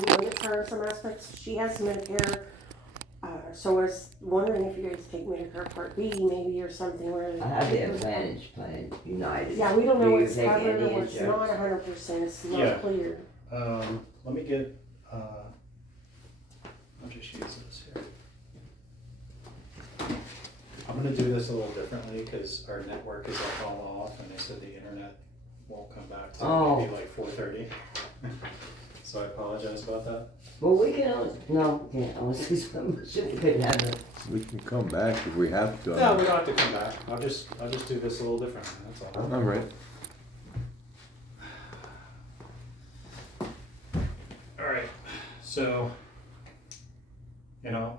limits her in some aspects. She has Medicare, so I was wondering if you guys take Medicare Part B, maybe, or something where. I have the Advantage plan, United. Yeah, we don't know Do you what's take covered any or what's not insurance? 100%, it's Yeah. not clear. Let me get, I'll just use this here. I'm gonna do this a little differently, cause our network is like all off, and they said the internet won't come back till maybe like 4:30. So I apologize about that. Well, we can, no, we can't, honestly, we couldn't have it. We can come back if we have to. No, we don't have to come back, I'll just do this a little differently, that's all. All right. Alright, so,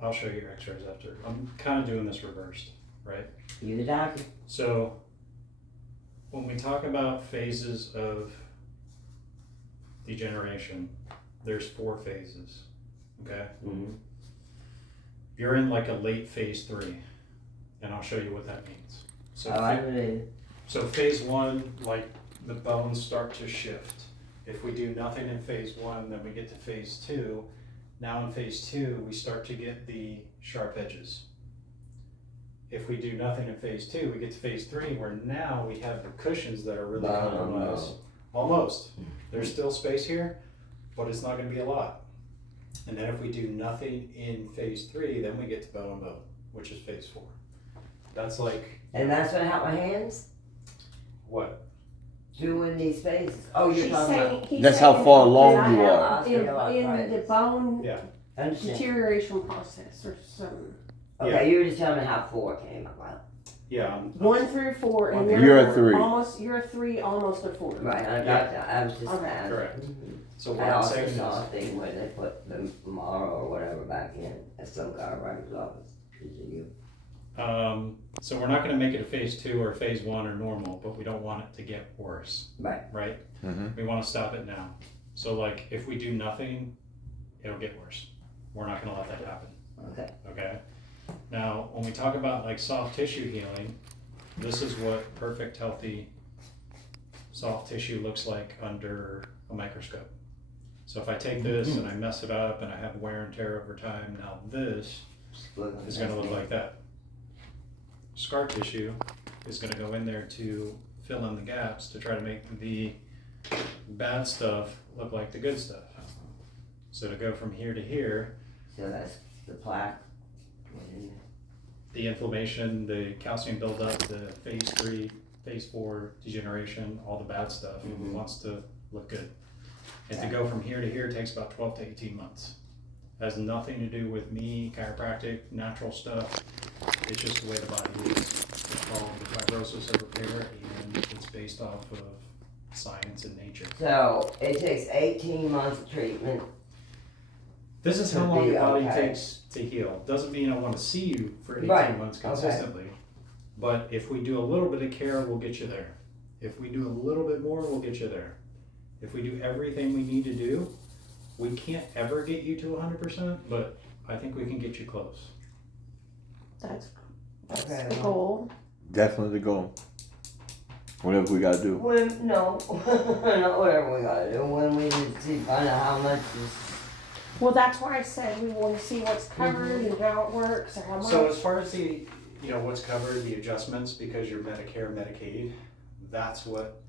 I'll show you your x-rays after. I'm kinda doing this reversed, right? You the doctor? So, when we talk about phases of degeneration, there's 4 phases, okay? Mm-hmm. You're in like a late phase 3, and I'll show you what that means. So, Oh, I believe. so phase 1, like the bones start to shift. If we do nothing in phase 1, then we get to phase 2. Now in phase 2, we start to get the sharp edges. If we do nothing in phase 2, we get to phase 3, where now we have the cushions that are really compromised. Almost. There's still space here, but it's not going to be a lot. And then if we do nothing in phase 3, then we get to bone on bone, which is phase 4. That's like, And that's what helped my hands what? doing these phases. Oh, you're She's talking about. saying, he's That's how saying far that along you I are. have in the bone Yeah. Understand. deterioration process or something. Okay, you were just telling me how 4 came about. Yeah. 1 through 4, and You're a 3. You're a 3, almost a 4. Right, I got that. I was just Okay. asking. Correct. Mhm. So what I I'm also saying saw is, a thing where they put the Mara or whatever back in at some chiropractor's office. Is it you? so we're not going to make it a phase 2 or phase 1 or normal, but we don't want it to get worse. Right. Right? Mhm. We want to stop it now. So like if we do nothing, it'll get worse. We're not going to let that happen. Okay. Okay? Now, when we talk about like soft tissue healing, this is what perfect healthy soft tissue looks like under a microscope. So if I take this and I mess it up and I have wear and tear over time, now this is going to look like that. Scar tissue is going to go in there to fill in the gaps to try to make the bad stuff look like the good stuff. So to go from here to here, So that's the plaque. the inflammation, the calcium buildup, the phase 3, phase 4 degeneration, all the bad stuff wants to look good. And to go from here to here takes about 12 to 18 months. Has nothing to do with me, chiropractic, natural stuff. It's just the way the body is. It's called the fibrosis of repair, and it's based off of science and nature. So it takes 18 months of treatment. This is To how long be your body okay. takes to heal. Doesn't mean I want to see you for 18 Right, months okay. consistently. But if we do a little bit of care, we'll get you there. If we do a little bit more, we'll get you there. If we do everything we need to do, we can't ever get you to 100%, but I think we can get you close. That's Okay, the well. goal. Definitely the goal. Whatever we gotta do. When, no, not whatever we gotta do. When we need to find out how much is. Well, that's why I said we want to see what's covered and how it works or how much. So as far as the, what's covered, the adjustments, because you're Medicare, Medicaid, that's what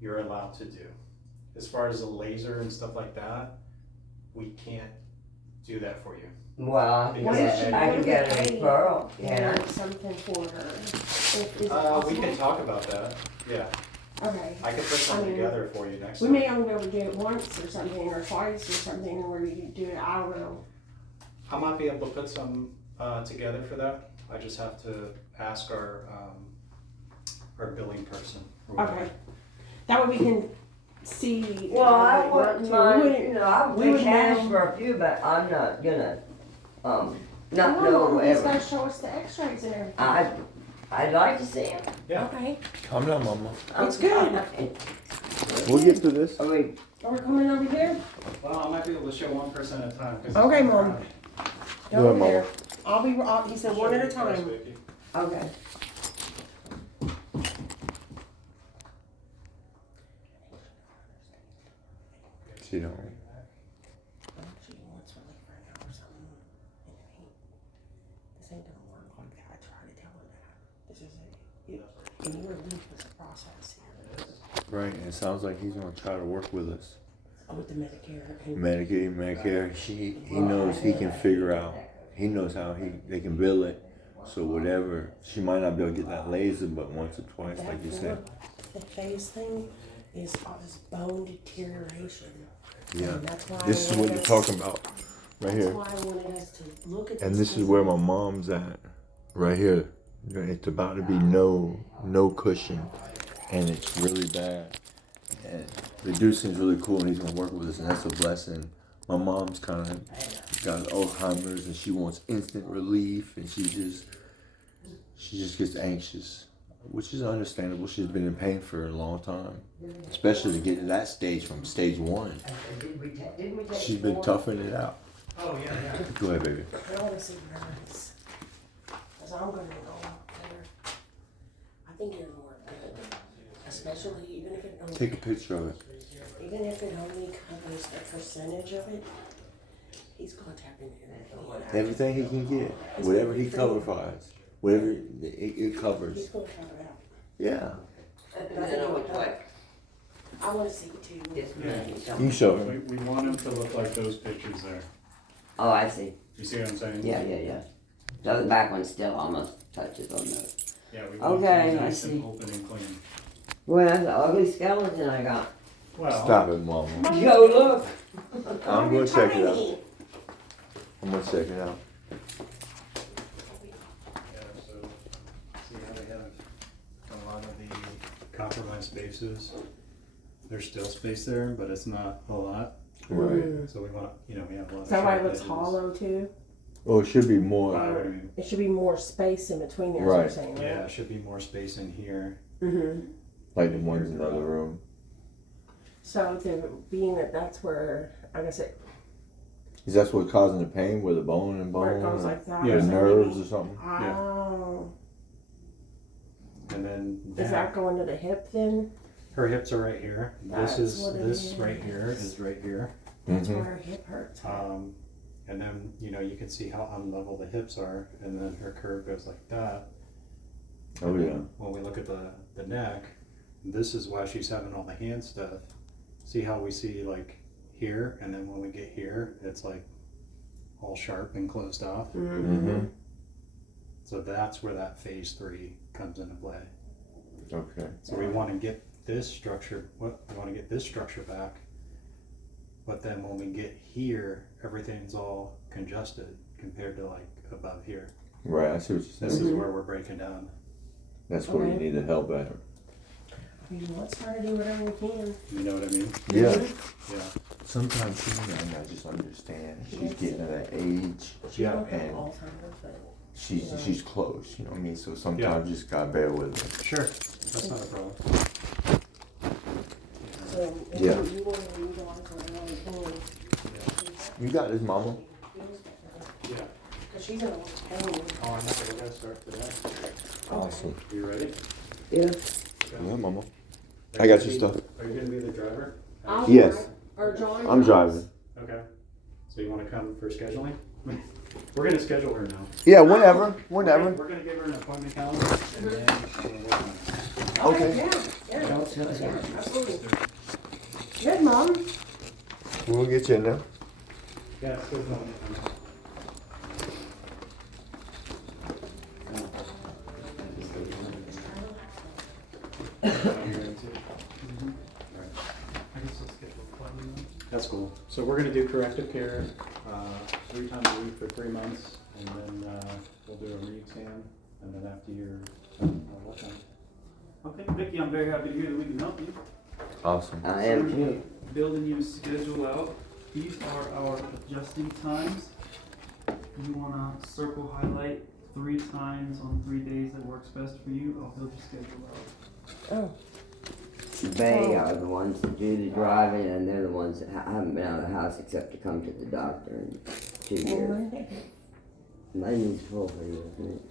you're allowed to do. As far as the laser and stuff like that, we can't do that for you. Well, I can What Because if she get, I can would get have a paid, referral. Yeah. something for her? Is it We possible? can talk about that, yeah. Okay. I could put something mean, together for you next We time. may only be able to do it once or something, or twice or something, where you do it, I don't know. I might be able to put some together for that. I just have to ask our billing person. or whatever. Okay. That way we can see. Well, I how they work, wouldn't too. mind, We wouldn't- you know, I we would would pay cash know- for a few, but I'm not gonna, not No, know he's whatever. gotta show us the x-rays and everything. I'd like to see him. Yeah. Okay, Calm down, mama. It's good. We'll get through this. I mean, are we coming over here? Well, I might be able to show one person at a time. 'cause Okay, it's Mom. crowded. Go ahead, Over Mama. there. He said one at a Show me first, time. Vicky. okay. See, don't. this relief right now or something. And this ain't gonna work like that. I try to tell her that. This is any relief is a process here. Right, and it sounds like he's gonna try to work with us. Oh, with the Medicare. And Medicaid, Medicare, he knows he can figure out, he knows how they can bill it. So whatever, she might not be able to get that laser, but once or twice, that like you said. the phase thing is bone deterioration. Yeah, And that's why this is I what wanted you're us- talking about, right That's here. why I wanted us to look at And this is where my mom's at, right here. It's about to be no cushion, and it's really bad. And the dude seems really cool, and he's gonna work with us, and that's a blessing. My mom's kind of got Alzheimer's, and she wants instant relief, and she just gets anxious, which is understandable. She's been in pain for a long time, especially to get to that stage from stage 1. She's been toughing it out. Oh, yeah. Go ahead, baby. I want to see yours. Because I'm going to go up there. I think yours will work good. Especially even if it only, Take a picture of it. even if it only covers a percentage of it, he's going to tap into everything. Everything he can get, whatever he covers, whatever it He's covers. going to tap it out. Yeah. And then on which way? I want to see it too. This Yeah. You show We, him. we want them to look like those pictures there. Oh, I see. You see what I'm saying? Yeah. So the back one still almost touches on those. Yeah, we want Okay, them I nice and see. open and clean. Well, that's an ugly skeleton I got. Well, Stop it, Mama. Go look. I'm gonna check it out. Tiny. I'm gonna check it out. yeah, so see how they have a lot of the compromised spaces. There's still space there, but it's not a lot. Right. So we want, we have a lot of. Is that why it sharp looks edges. hollow too? Oh, it should be more. Wow, what do you mean? It should be more space in between there, Right. is what you're saying, Yeah, right? it should be more space in here. Mm-hmm. Like the ones in the other room. So being that that's where, I guess Is that what's causing the pain, where the bone and where it bone, goes or like that. Yeah, the so nerves maybe- or something? Oh. And then Is that going to the hip then? her hips are right here. That's This what it this right is. here is right here. That's Mm-hmm. where her hip hurts. And then, you can see how unlevel the hips are, and then her curve goes like that. Oh And then yeah. when we look at the neck, this is why she's having all the hand stuff. See how we see like here, and then when we get here, it's like all sharp and closed off. Mm-hmm. So that's where that phase 3 comes into play. Okay. So we want to get this structure, we want to get this structure back. But then when we get here, everything's all congested compared to like above here. Right, I see what you're This saying. is where we're breaking down. That's where you Okay. need the help at. I mean, let's try to do whatever we can. You know what I mean? Yeah. Yeah. Sometimes she might not just understand. She's getting to that age. She don't have And Alzheimer's, but she's close, you know what I mean? So sometimes you just gotta bear with her. Sure. That's not a problem. so if Yeah. you want to utilize whatever we can. You got this, Mama. Yeah. Because she's in a lot of pain. Oh, I know. We gotta start today. Awesome. You ready? Yeah. Yeah, Mama. I got your stuff. Are you gonna be the driver? I'll Yes. drive, or John. I'm drives. driving. Okay. So you wanna come for scheduling? We're gonna schedule her now. Yeah, whenever. Whenever. We're gonna give her an appointment calendar and then we'll work on it. Okay. Yeah, Don't tell her. absolutely. Good, Mom. We'll get you in there. Yeah, it's good. That's cool. So we're gonna do corrective care, 3 times a week for 3 months, and then, we'll do a re-exam, and then after your, what time? Okay, Vicky, I'm very happy to hear that we can help you. Awesome. I am too. Building your schedule out. These are our adjusting times. You wanna circle highlight 3 times on 3 days that works best for you. I'll build your schedule out. Oh. They are the ones that do the driving, and they're the ones that haven't been out of the house except to come to the doctor in 2 years. Monday's full for you, isn't it?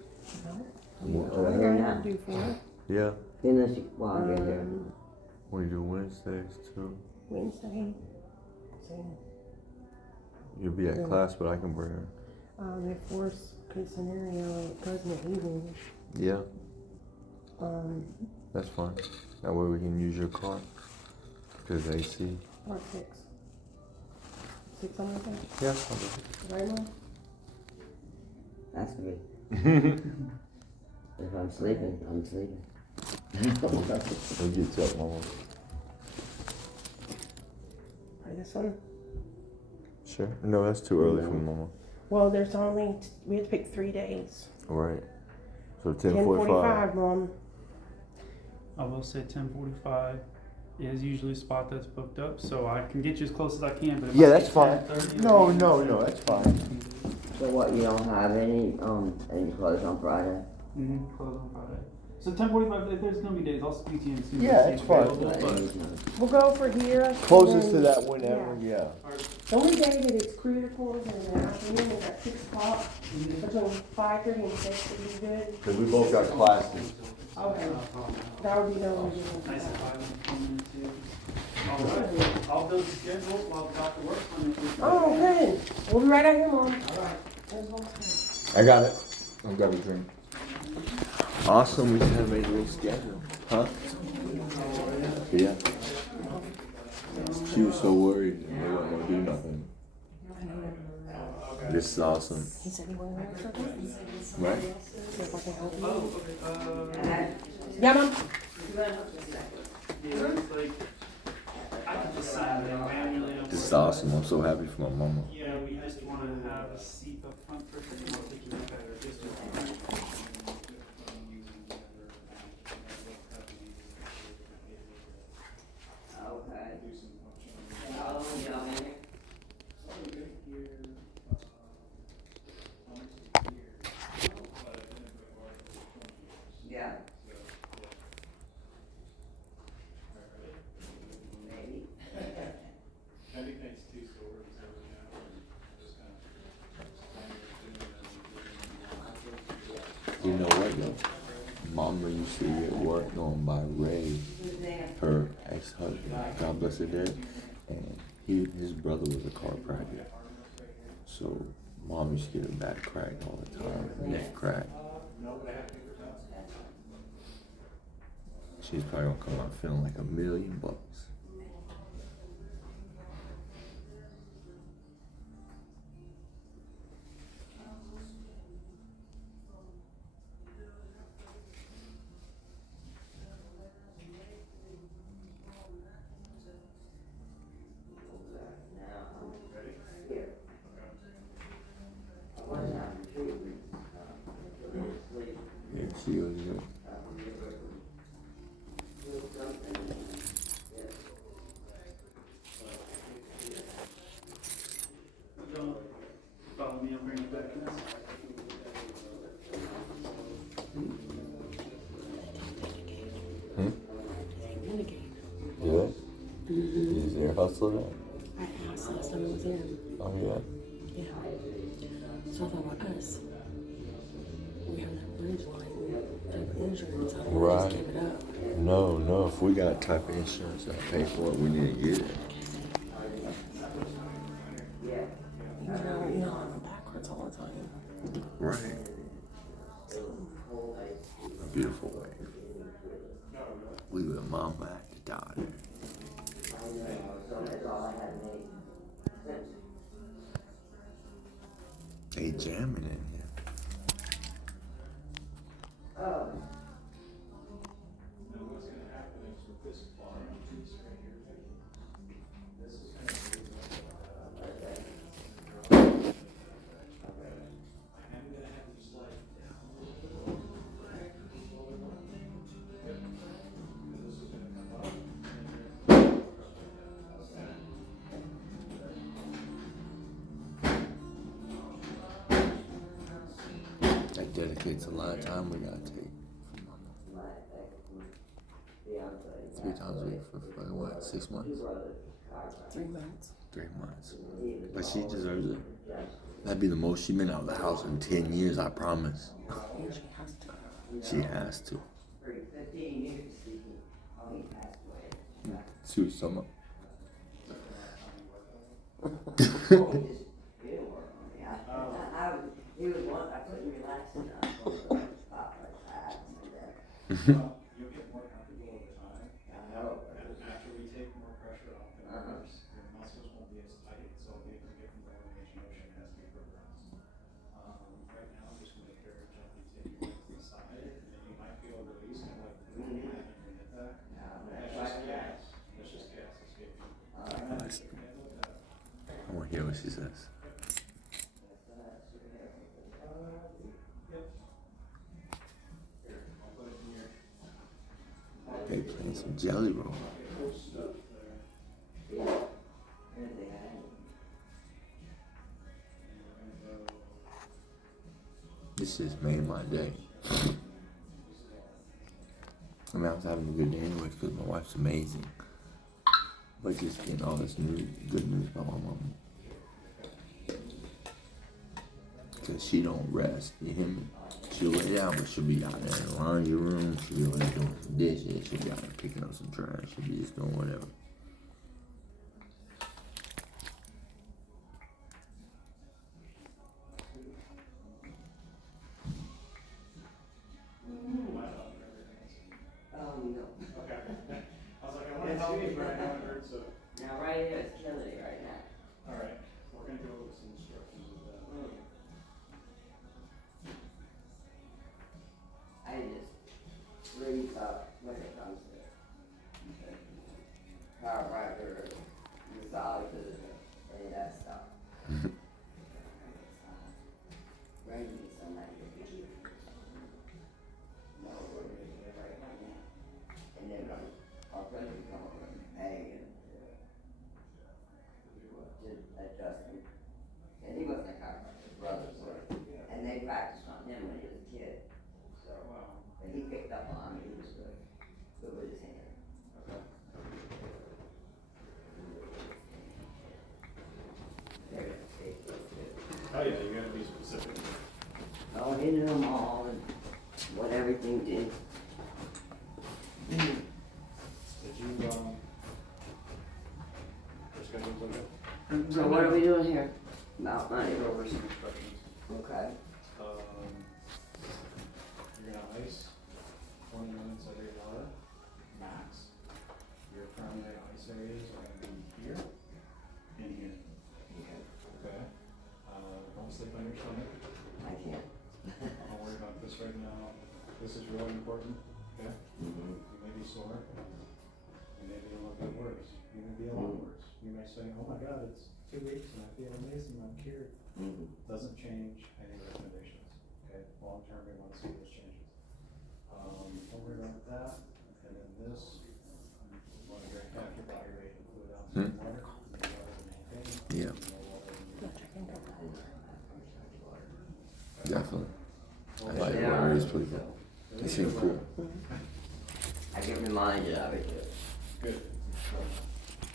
Over here now. Do for it. Yeah. Unless you, well, I'll get here. We do Wednesdays too. Wednesday. So, You'll be at Yeah. class, but I can bring her. If worst case scenario, it goes in the evening. Yeah, Um, that's fine. That way we can use your car. Because AC. or 6. 6 something like that. Yeah, Right, Mom? Has to be. If I'm sleeping, I'm sleeping. we'll get you up, Mama. Try this one. Sure. No, that's too early for Mama. Well, there's only, we have to pick 3 days. All right. So 10:45. 10:45, Mom. I will say 10:45 is usually a spot that's booked up, so I can get you as close as I can. But if Yeah, I that's say fine. 10:30, No, that's fine. So what, you don't have any clothes on Friday? Close on Friday. So 10:45. If there's gonna be days, I'll speak to you and see. Yeah, what's it's fine. available, but- We'll go for here. Closest and to then- that whenever, yeah. The only day that it's critical is in the afternoon, is at 6 o'clock. Between 5:30 and 6 would be good. Because we both got classes. Okay. That would be the only day. Nice and 5 minutes too. All right. I'll build the schedule while the doctor works on it. Oh, good. We'll be right out here, Mom. All right. I got it. I got a drink. Awesome, we just had to make a little schedule. Huh? Yeah. She was so worried and they weren't going to do nothing. This is awesome. He said he wanted to work for me. Right? See if I can help you. Oh, okay. Yeah, Mom. Yeah, it's like, I can decide that I really don't. This is awesome. I'm so happy for my mama. Yeah, we just want to have a seat up front first, and I'll take you back there. Just Yeah. You know what though? Mama used to get worked on by Ray, her ex-husband. God bless her dead. And his brother was a chiropractor. So mom used to get her back cracked all the time, neck cracked. She's probably gonna come out feeling like $1 million. Yeah, she goes, yeah. don't follow me, I'll bring you back in. Yeah? Is there a hustler there? I asked last time I was in. Oh yeah. Yeah. So I thought about us. We have that bridge line, type of insurance. I don't want to Right. just give it up. No, if we got a type of insurance that pay for it, we need to get it. You know, I'm backwards all the time. Right. A beautiful way. We with mama at the daughter. They jamming in here. That dedicates a lot of time we gotta take. 3 times a week for fucking what, 6 months? 3 months. 3 months. But she deserves it. That'd be the most she's been out of the house in 10 years, I promise. And she has to. She has to. See what you're talking about. You'll get more comfortable over time. I hope. And after we take more pressure off the nerves, your muscles won't be as tight, so you'll be able to get more range of motion as we progress. Right now, I'm just gonna very gently take you to the side, and then you might feel a release, kind of like, and you hit that. That's just gas. That's just gas escaping. I want to hear what she says. They playing some Jelly Roll. This just made my day. I mean, I was having a good day anyways because my wife's amazing. But just getting all this good news about my mama. Because she don't rest, you hear me? She'll lay down, but she'll be out there in the laundry room. She'll be over there doing some dishes. She'll be out there picking up some trash. She'll be just doing whatever. No. Okay. I was like, I want to see you, but I haven't heard, so. Now right here is killing it right now. All right, we're gonna go over some instructions with that. I just freeze up when it comes to chiropractor, massages, any of that stuff. Bring me somebody to keep. No, we're gonna do it right now. And then I'll tell you to come over and pay and just adjust him. And he wasn't a chiropractor, his brother was. And they practiced on him when he was a kid. So, and he picked up on me, he was good with his hand. Very good. Oh, yeah, you gotta be specific. Oh, he knew them all and what everything did. Did you, your schedule's okay? So what are we doing here? About money? Go over some instructions. Okay. You're gonna ice 20 minutes every hour, max. Your primary ice areas are gonna be here and here. Okay. Don't sleep on your stomach. I can't. Don't worry about this right now. This is really important, okay? Mm-hmm. You may be sore. You may be a little bit worse. You may be a lot worse. You may say, oh my God, it's 2 weeks and I feel amazing, I'm cured. Mm-hmm. Doesn't change any recommendations, okay? Long term, we wanna see those changes. Don't worry about that. And then this, you wanna drink half your body weight in fluid ounces of water. No water to maintain. Yeah. No water in your Definitely. I like the way these people. They seem cool. I get reminded of it too. Good.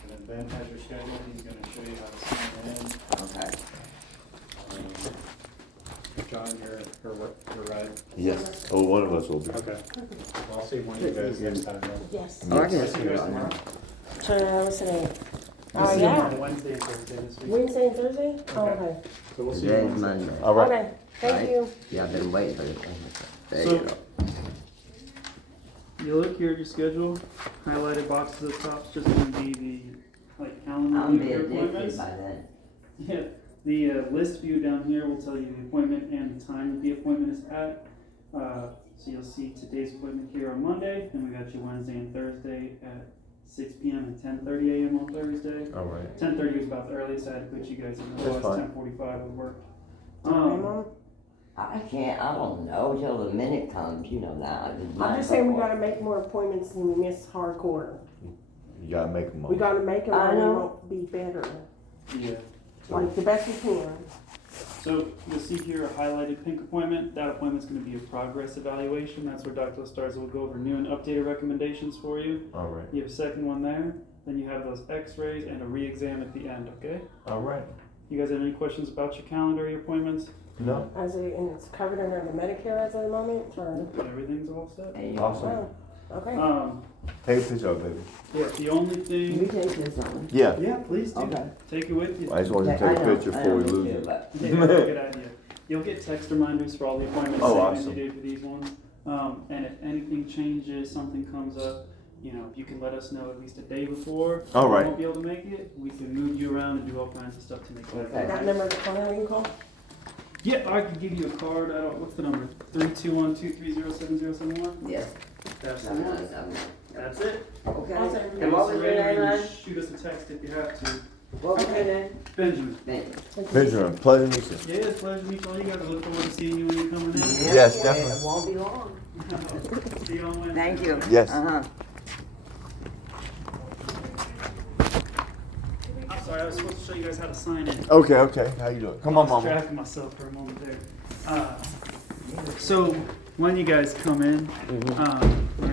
And then Ben has your schedule, he's gonna show you how to sign in. Okay. John, you're right. Yes. Oh, one of us will be. Okay. Well, I'll see one of you guys next time then. Yes. Oh, I See can you guys tomorrow. What's today? We'll Oh, see you yeah. on Wednesday and Thursday this week. Wednesday and Thursday? Oh, okay. So we'll see you Today's Wednesday. Monday. All right. Okay, thank Right. you. Yeah, I've been waiting for this. There So- you go. You look here at your schedule, highlighted boxes at the top, it's just gonna be the, like, calendar I'm view of being your addicted appointments. by then. Yeah, the list view down here will tell you the appointment and the time that the appointment is at. So you'll see today's appointment here on Monday, and we got you Wednesday and Thursday at 6 p.m. and 10:30 a.m. on Thursday. All right. 10:30 was about the earliest, I had to put you guys in, That's otherwise fine. 10:45 would work. Okay, Mom? I don't know till the minute comes, you know that. I'm just saying we gotta make more appointments than we miss hardcore. You gotta make them all. We gotta make them I or we know. won't be better. Yeah. Like the best we can. So you'll see here a highlighted pink appointment. That appointment's going to be a progress evaluation. That's where Dr. Estarza will go over new and updated recommendations for you. All right. You have a second one there. Then you have those x-rays and a re-exam at the end, okay? All right. You guys have any questions about your calendar, your appointments? No. And it's covered under the Medicare as of the moment, or? Everything's all set? Awesome. Oh, okay. Take a picture of it, baby. Yeah, the only You thing... take this on. Yeah. Yeah, please do. Okay. Take it with you. I just wanted to take a picture before we lose it. But Yeah, good idea. You'll get text reminders for all the appointments, Oh, same as awesome. you did for these ones. And if anything changes, something comes up, you know, if you can let us know at least a day before. All right. You won't be able to make it. We can move you around and do all kinds of stuff to make that Okay. happen. That number of the phone we can call? Yeah, I can give you a card. What's the number? 321-230-7071. Yes. That's the one. That's it. Okay. Awesome. And what was your name, Surrender man? and Shoot us a text if you have to. What was your name? Benjamin. Benjamin, pleasure to meet you. Yeah, it's a pleasure to meet all you guys. I look forward to seeing you when you're coming in. Yes, Yeah, definitely. It won't be long. See you on Wednesday. Thank you. Yes. Uh-huh. I'm sorry, I was supposed to show you guys how to sign in. Okay. How you doing? Come on, I was mama. tracking myself for a moment there. So when you guys come in, we're gonna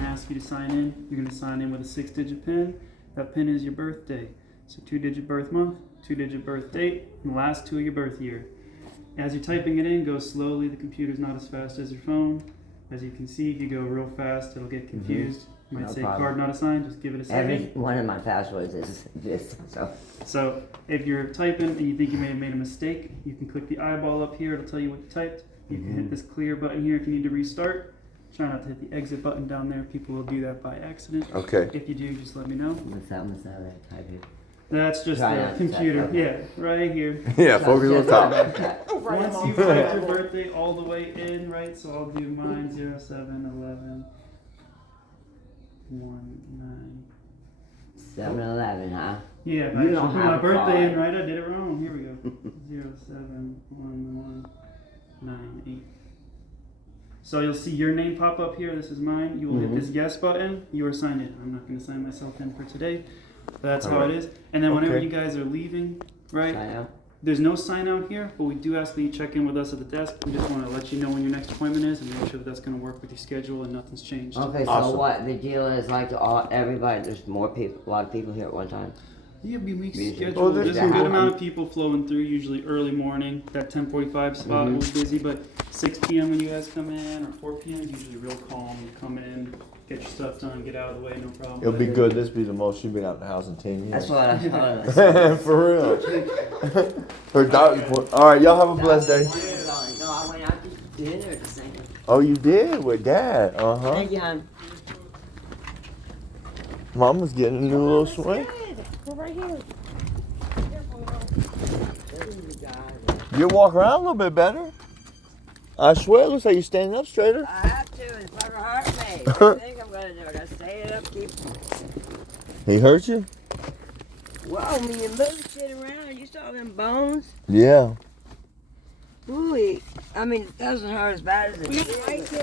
ask you to sign in. You're gonna sign in with a 6-digit PIN. That PIN is your birthday. So 2-digit birth month, 2-digit birth date, and the last 2 of your birth year. As you're typing it in, go slowly. The computer's not as fast as your phone. As you can see, if you go real fast, it'll get confused. You might No say problem. card not assigned. Just give it a second. Every one of my passwords is this, so. So if you're typing and you think you may have made a mistake, you can click the eyeball up here. It'll tell you what you typed. You can hit this clear button here if you need to restart. Try not to hit the exit button down there. People will do that by accident. Okay. If you do, just let me know. What's that type here? That's just Try the not to computer. type, Yeah, right here. Yeah, focus on top. Once you type your birthday all the way in, right? So I'll do mine 07/11/19. 7-Eleven, huh? Yeah, if I You actually don't put have my a birthday in card. right, I did it wrong. Here we go. 07/11/98. So you'll see your name pop up here. This is mine. You will hit this yes button. You are signed in. I'm not going to sign myself in for today. But that's how it is. And then whenever Okay. you guys are leaving, right? Sign out? There's no sign out here, but we do ask that you check in with us at the desk. We just want to let you know when your next appointment is and make sure that that's going to work with your schedule and nothing's changed. Okay, so Awesome. what the deal is like everybody, there's more people, a lot of people here at one time. Yeah, we Music. schedule. Oh, There's this a is good good. amount of people flowing through, usually early morning. That 10:45 spot will be busy, but 6 p.m. when you guys come in or 4 p.m. is usually real calm. You come in, get your stuff done, get out of the way, no problem. It'll be good. This be the most you've been out the house in 10 years. That's what I thought. For real. Her doctor. All right, y'all have a blessed day. No, I went out to dinner to sing. Oh, you did with Dad. Uh huh. Thank you, hon. Mama's getting a new little swing. We're right here. You walk around a little bit better. I swear, it looks like you're standing up straighter. I have to. It's like a heart rate. I think I'm gonna do. I gotta stay it up, keep. He hurt you? Whoa, when you move shit around, you saw them bones. Yeah. Ooh, I mean, it doesn't hurt as bad as it We did. gotta ice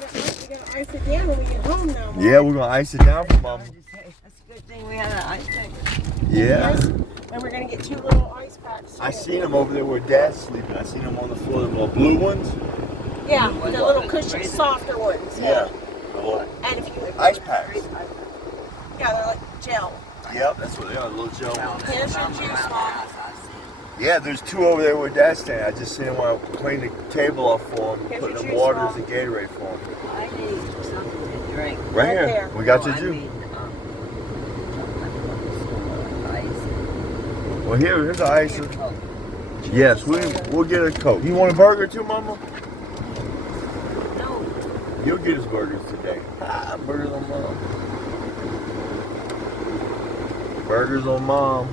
it down when we get home now. Mom. Yeah, we're gonna ice it down for Mama. That's a good thing we had an ice taker. Yeah. And we're gonna get 2 little ice packs. I seen him over there where Dad's sleeping. I seen him on the floor, the little blue ones. Yeah, the little cushion, softer ones. The little And if you, ice packs. yeah, they're like gel. Yep, that's what they are, little gel ones. Here's your juice, Mom. Yeah, there's 2 over there where Dad's standing. I just seen him when I cleaned the table off for him, Here's putting your the juice, waters Mom. and Gatorade for him. I need something to drink. Right Right here. there. We got No, your I juice. mean, ice. Well, here's the ice. Coke. Yes, we'll get a Coke. You want a burger too, Mama? No. You'll get his burgers today. Burgers on Mom. Burgers on Mom.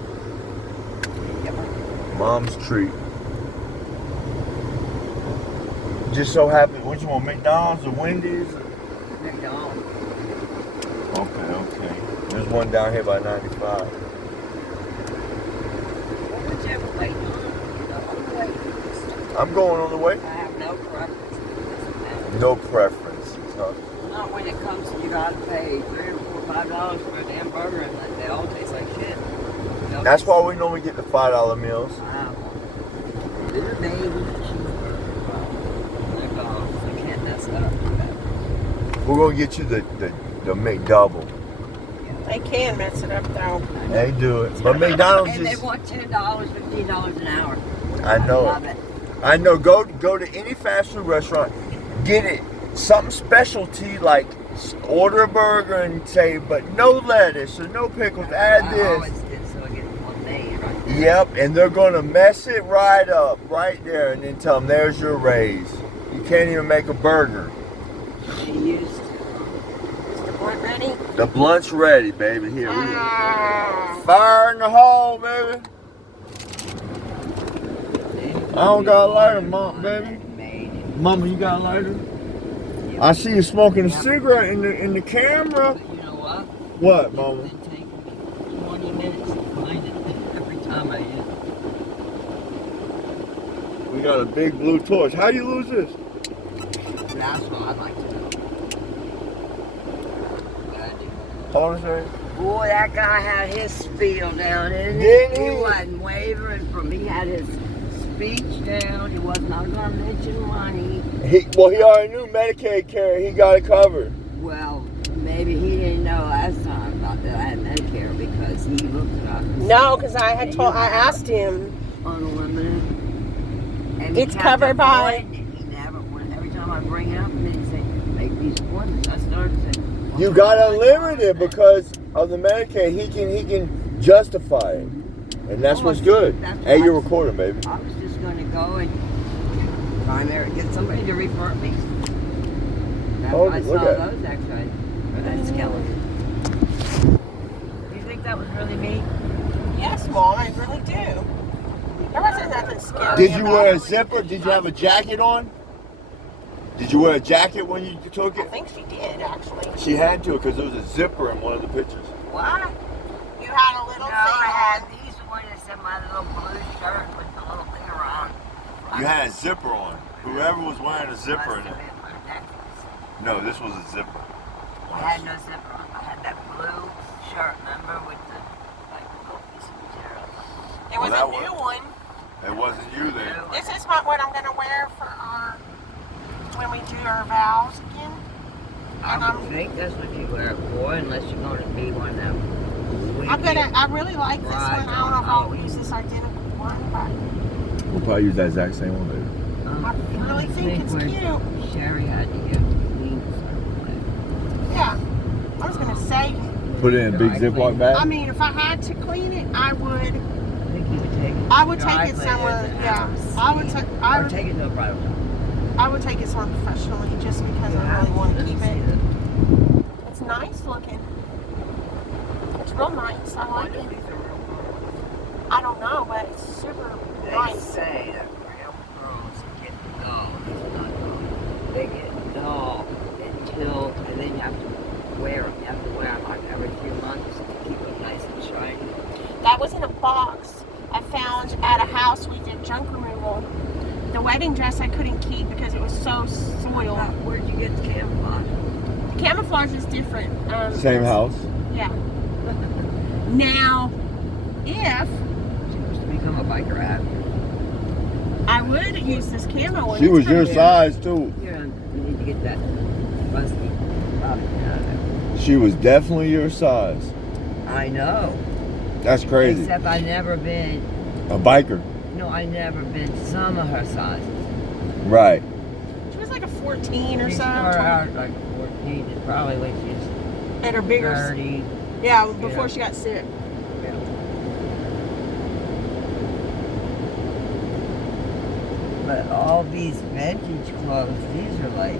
Mom's treat. Just so happened, what you want, McDonald's or Wendy's? McDonald's. Okay. There's one down here by 95. Whichever way you want. I'm going on the way. I have no preference. It doesn't matter. No preference. Huh? Not when it comes to you gotta pay $3 or $4 or $5 for a damn burger and they all taste like shit. No, That's why we normally get the $5 meals. wow. Little baby cheeseburger. McDonald's. I can't mess it up. We're gonna get you the McDouble. They can mess it up though. They do it. But McDonald's And they just, want $10, $15 an hour. I know Love it. it. I know. Go to any fast food restaurant, get it something specialty like order a burger and say, but no lettuce or no pickles. Add I this. always did so I get one day, right? Yep, and they're gonna mess it right up right there, and then tell them there's your raise. You can't even make a burger. She used to. blunt ready? The blunt's ready, baby. Here we go. Ah. Fire in the hole, baby. I don't got a lighter, Mom, baby. Mama, you got a lighter? I see you smoking a cigarette in the camera. But you know what? What, Mama? It's been taking me 20 minutes to find it every time I use it. We got a big blue torch. How you lose this? That's what I'd like to know. But I do. Hold on a second. Boy, that guy had his spiel down, didn't he? Didn't he? He wasn't wavering from, he had his speech down. He was not going to mention money. He already knew Medicaid care. He got it covered. Well, maybe he didn't know last time about that I had Medicare because he looked it up. No, because I asked him. Unlimited. And he It's kept covered by- avoiding it. He never would. Every time I bring it up, and he'd say, make these appointments. I started saying, well, You got unlimited because of the Medicaid. He can justify it, and that's what's good. That's Hey, what you're I- recording, baby. I was just going to go and primary get somebody to refer me. After Oh, I look saw at those X-rays or that skeleton. Do you think that was really me? Yes, Mom, I really do. There wasn't nothing scary. Did you about wear a it. zipper? Did you have a jacket on? Did you wear a jacket when you took I it? think she did, actually. She had to because there was a zipper in one of the pictures. What? You had a little No, thing I had. on. He's the one that said my little blue shirt with the little thing around. You had a zipper on. Whoever was wearing a zipper in Must it. have been my necklace. No, this was a zipper. I had no zipper on. I had that blue shirt, remember, with the like little piece of material. It was Well, a that new was- one. It wasn't you then. This is what I'm going to wear for our, when we do our vows again. And I don't think that's what you wear it for, unless you're going to be one of them. I really like this Right, one. I don't know if I'll Halloween. use this identical one, but We'll probably use that exact same one, baby. I really think it's when cute. Sherry had to get clean. Yeah. I was going to say, Put it in a big Ziploc bag. I mean, if I had to clean it, I would. I think you would take it. I would dry take it cleaners somewhere. and Yeah, have them I would steam. take. Or take it to a bridal shop. I would take it somewhere professionally, just because I really want to keep it. It's nice looking. It's real nice. I like it. I don't know, but it's super They nice. say that real girls get dull. It's not dull. They get dull until, and then you have to wear them. You have to wear them like every few months to keep them nice and shiny. That was in a box I found at a house we did junk removal. The wedding dress I couldn't keep because it was so soiled. Where'd you get the camouflage? The camouflage is different. Same house. Yeah. Now, if Seems to become a biker hat. I would use this camo one, She it's was kinda your big. size too. You need to get that rusty Robin out of there. She was definitely your size. I know. That's crazy. Except I never been, A biker. no, I never been some of her sizes. Right. She was like a 14 or She so. started out like 14 and probably when she was At her bigger. 30. Yeah, before Yeah. she got sick. Yeah. But all these vintage clothes, these are like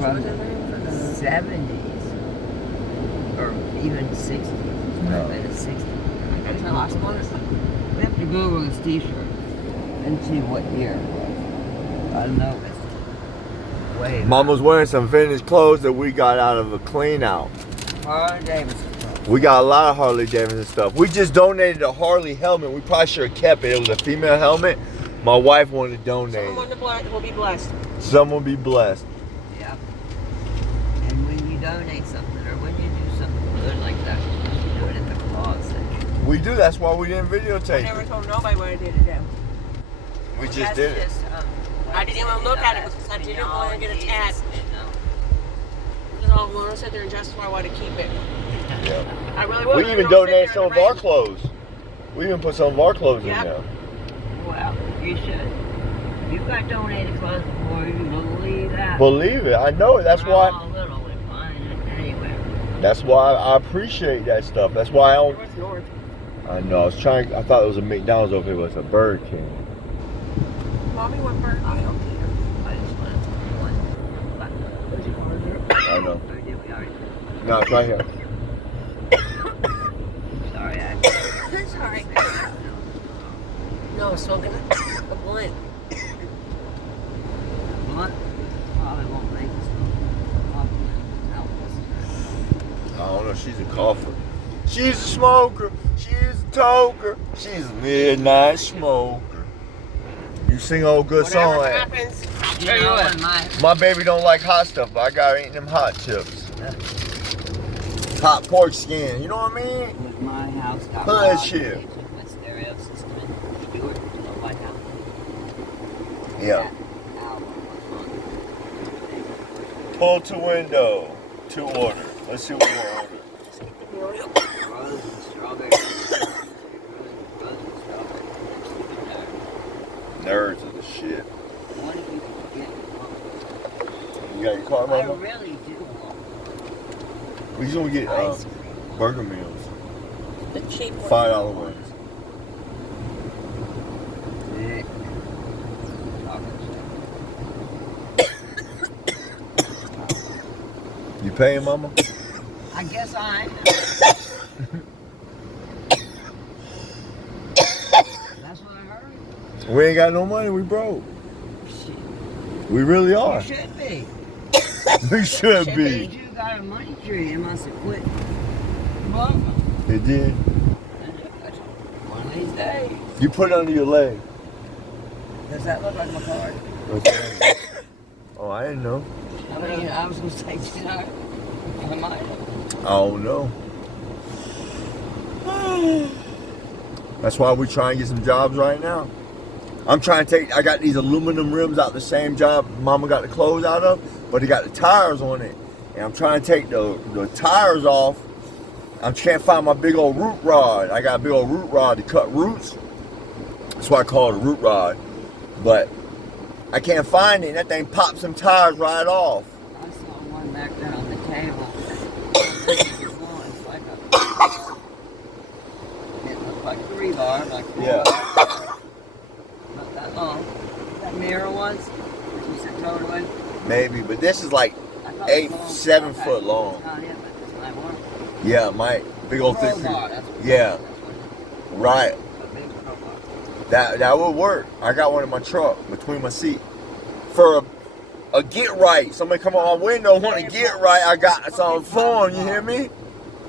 from the 70s or even 60s. No. I've been in 60s. That's her last one. We have to Google this t-shirt and see what year it was. I don't know. It's way Mama's wearing some vintage clothes that we got out of a clean out. Harley Davidson. We got a lot of Harley Davidson stuff. We just donated a Harley helmet. We probably should have kept it. It was a female helmet. My wife wanted to donate Someone it. will be blessed. Someone be blessed. Yeah. And when you donate something or when you do something good like that, you should do it at the cause section. We do. That's why we didn't I videotape never it. told nobody what I did today. We just That's did it. just, I didn't even look at it because I didn't want to get attacked. Because I don't want to sit there and justify why to keep it. Yeah. I really would. We even donated some of our clothes. We even put some of our clothes in Yep. there. Well, you should. You've got donated clothes before, you believe that. Believe it. I know it. That's We're why. all little, we find it anywhere. That's why I appreciate that stuff. That's why I don't. North, north. I know. I was trying. I thought it was a McDonald's over here, but it's a Burger King. Mommy went burger. I don't care. I just want one. I I know. Or did we already? No, it's right here. Sorry, Sorry. No, I was smoking a blunt. What? Probably won't make us I don't know. She's a cougher. She's a smoker. She's a toker. She's a midnight smoker. You sing old good song. Whatever Like, happens, I'll You tell you know, what. in my my baby don't like hot stuff, but I got her eating them hot chips. Hot pork skin. You know what I mean? with my house got Bullshit. with stereo system in Stewart, the White House. Yeah. That album was on. Pull to window. To order. Let's see what we want to order. Rose and strawberry. Rose and strawberry. Nerds are the shit. What do you forget? You got your car, I mama? really do want We just gonna get ice cream. burger meals. The cheap one. $5 ones. Nick. You paying, mama? I guess I am. That's what I heard. We ain't got no money. We broke. Shit. We really You are. should be. We should If be. you got a money tree, it must have quit. Well, It did. one of these days. You put it under your leg. Does that look like my card? Oh, I didn't know. I mean, I was going to say, you know, I might have. I don't know. That's why we trying to get some jobs right now. I'm trying to I got these aluminum rims out the same job mama got the clothes out of, but it got the tires on it. And I'm trying to take the tires off. I can't find my big old root rod. I got a big old root rod to cut roots. That's why I call it a root rod. But I can't find it, and that thing pops some tires right off. I saw one back there on the table. It's like it looked like a rebar, like Yeah. not that long. That mirror was. That you said throw it away. Maybe, but this is like I thought it was long. 7 Okay. foot long. Oh yeah, but this might work. Yeah, my big old thick. Crowbar, that's what Yeah, that's what right. a big crowbar. That would work. I got one in my truck between my seat. For a get right. Somebody come on my window want to get right. I got something for 'em, you hear me?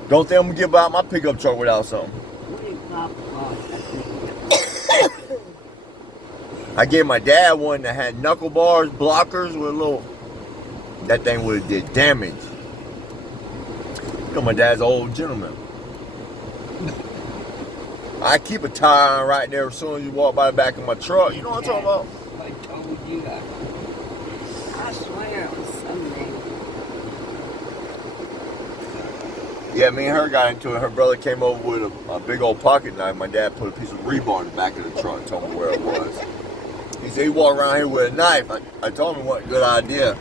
Don't think I'm gonna give out my pickup truck without something. What do you call it? I gave my dad one that had knuckle bars, blockers with a little. That thing would have did damage. You know my dad's an old gentleman. I keep a tire on right there as soon as you walk by the back of my truck. You know what I'm talking about? I told you that. I swear it was Sunday. Yeah, me and her got into it. Her brother came over with a big old pocket knife. My dad put a piece of rebar in the back of the truck and told me where it was. He said he walked around here with a knife. I told him what a good idea.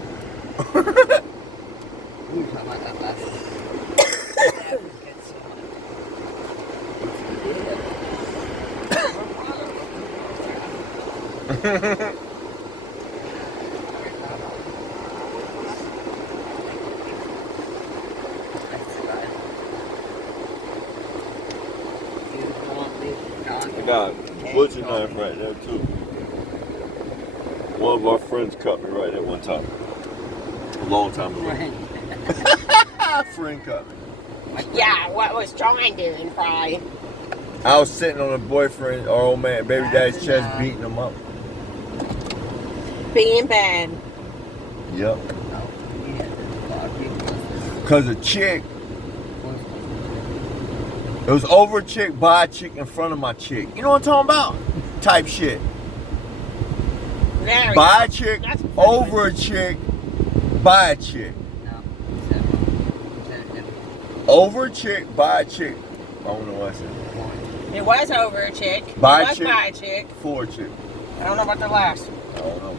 We were talking about that last night. That would get so I got a butcher knife right there too. One of our friends cut me right there one time. A long time ago. Friend cut me. Yeah, what was John doing, probably? I was sitting on a boyfriend, or old man, baby daddy's chest, beating him up. Being bad. Yep. Cause a chick, it was over a chick, by a chick, in front of my chick. You know what I'm talking about? Type shit. There we By go. a chick, That's pretty over a chick, by a chick. Over a chick, by a chick. I don't know what I said. It was over a chick. By it a was chick. by a chick. For a chick. I don't know about the last. I don't know.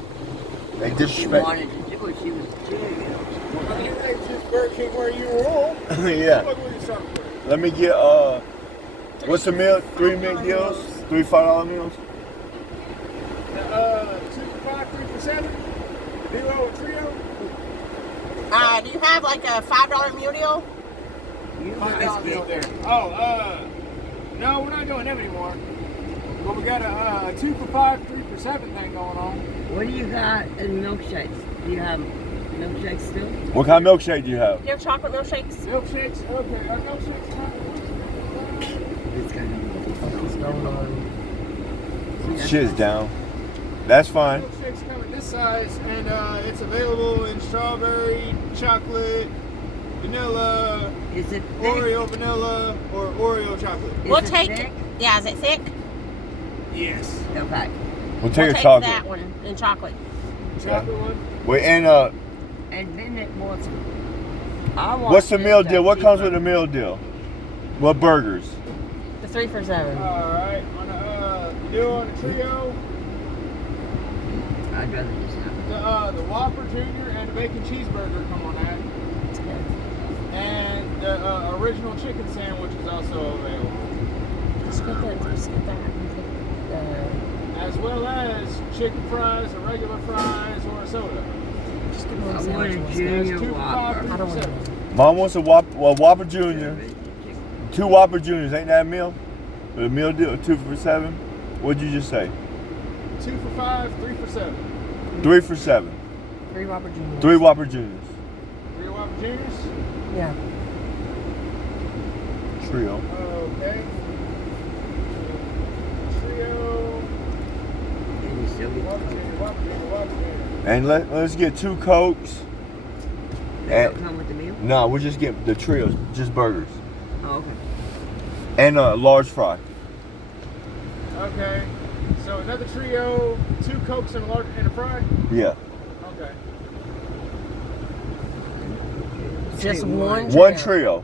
They She disrespect. wanted to do it. She was doing it. Well, you guys just Burger King where you roll. Yeah. What will you sell for? Let me get what's the meal? 3 McDeals? 3 $5 meals? 2 for $5, 3 for $7. Duo, trio. do you have like a $5 meal deal? $5 deal there. Oh, no, we're not doing them anymore. But we got a 2 for $5, 3 for $7 thing going on. What do you got in milkshakes? Do you have milkshakes still? What kind of milkshake do you have? Do you have chocolate milkshakes? Milkshakes, okay. Our milkshakes It's kind of going on. Shit's down. That's fine. Milkshakes come in this size, and it's available in strawberry, chocolate, vanilla, Is it thick? Oreo vanilla, or Oreo chocolate. Is We'll it take. thick? Yeah, is it thick? Yes. Okay. We'll We'll take a take chocolate. that one in chocolate. Chocolate one. Wait, and And then it wants. I want what's the meal milkshake deal? What comes with cheaper. the meal deal? What burgers? The 3 for $7. Alright, on the deal on the trio, I'd rather just have. the Whopper Jr. and the Bacon Cheeseburger come on that. And the original chicken sandwich is also available. Just get that. As well as chicken fries, or regular fries, or a soda. Just give me I one want a sandwich. That's junior 2 for $5, Whopper. 3 I don't for want $7. Mom wants a Whopper Jr. 2 Whopper Juniors. Ain't that a meal? A meal deal, 2 for $7. What'd you just say? 2 for $5, 3 for $7. 3 for $7. 3 Whopper Juniors. 3 Whopper Juniors. 3 Whopper Juniors. Yeah. Trio. Okay. Trio. And you still get Whopper Junior, Whopper Junior, Whopper Junior. And let's get 2 Cokes. They And don't come with the meal? no, we'll just get the trios, just burgers. Oh, okay. And a large fry. Okay. So another trio, 2 Cokes and a fry. Yeah. Okay. Just Say one. One trio.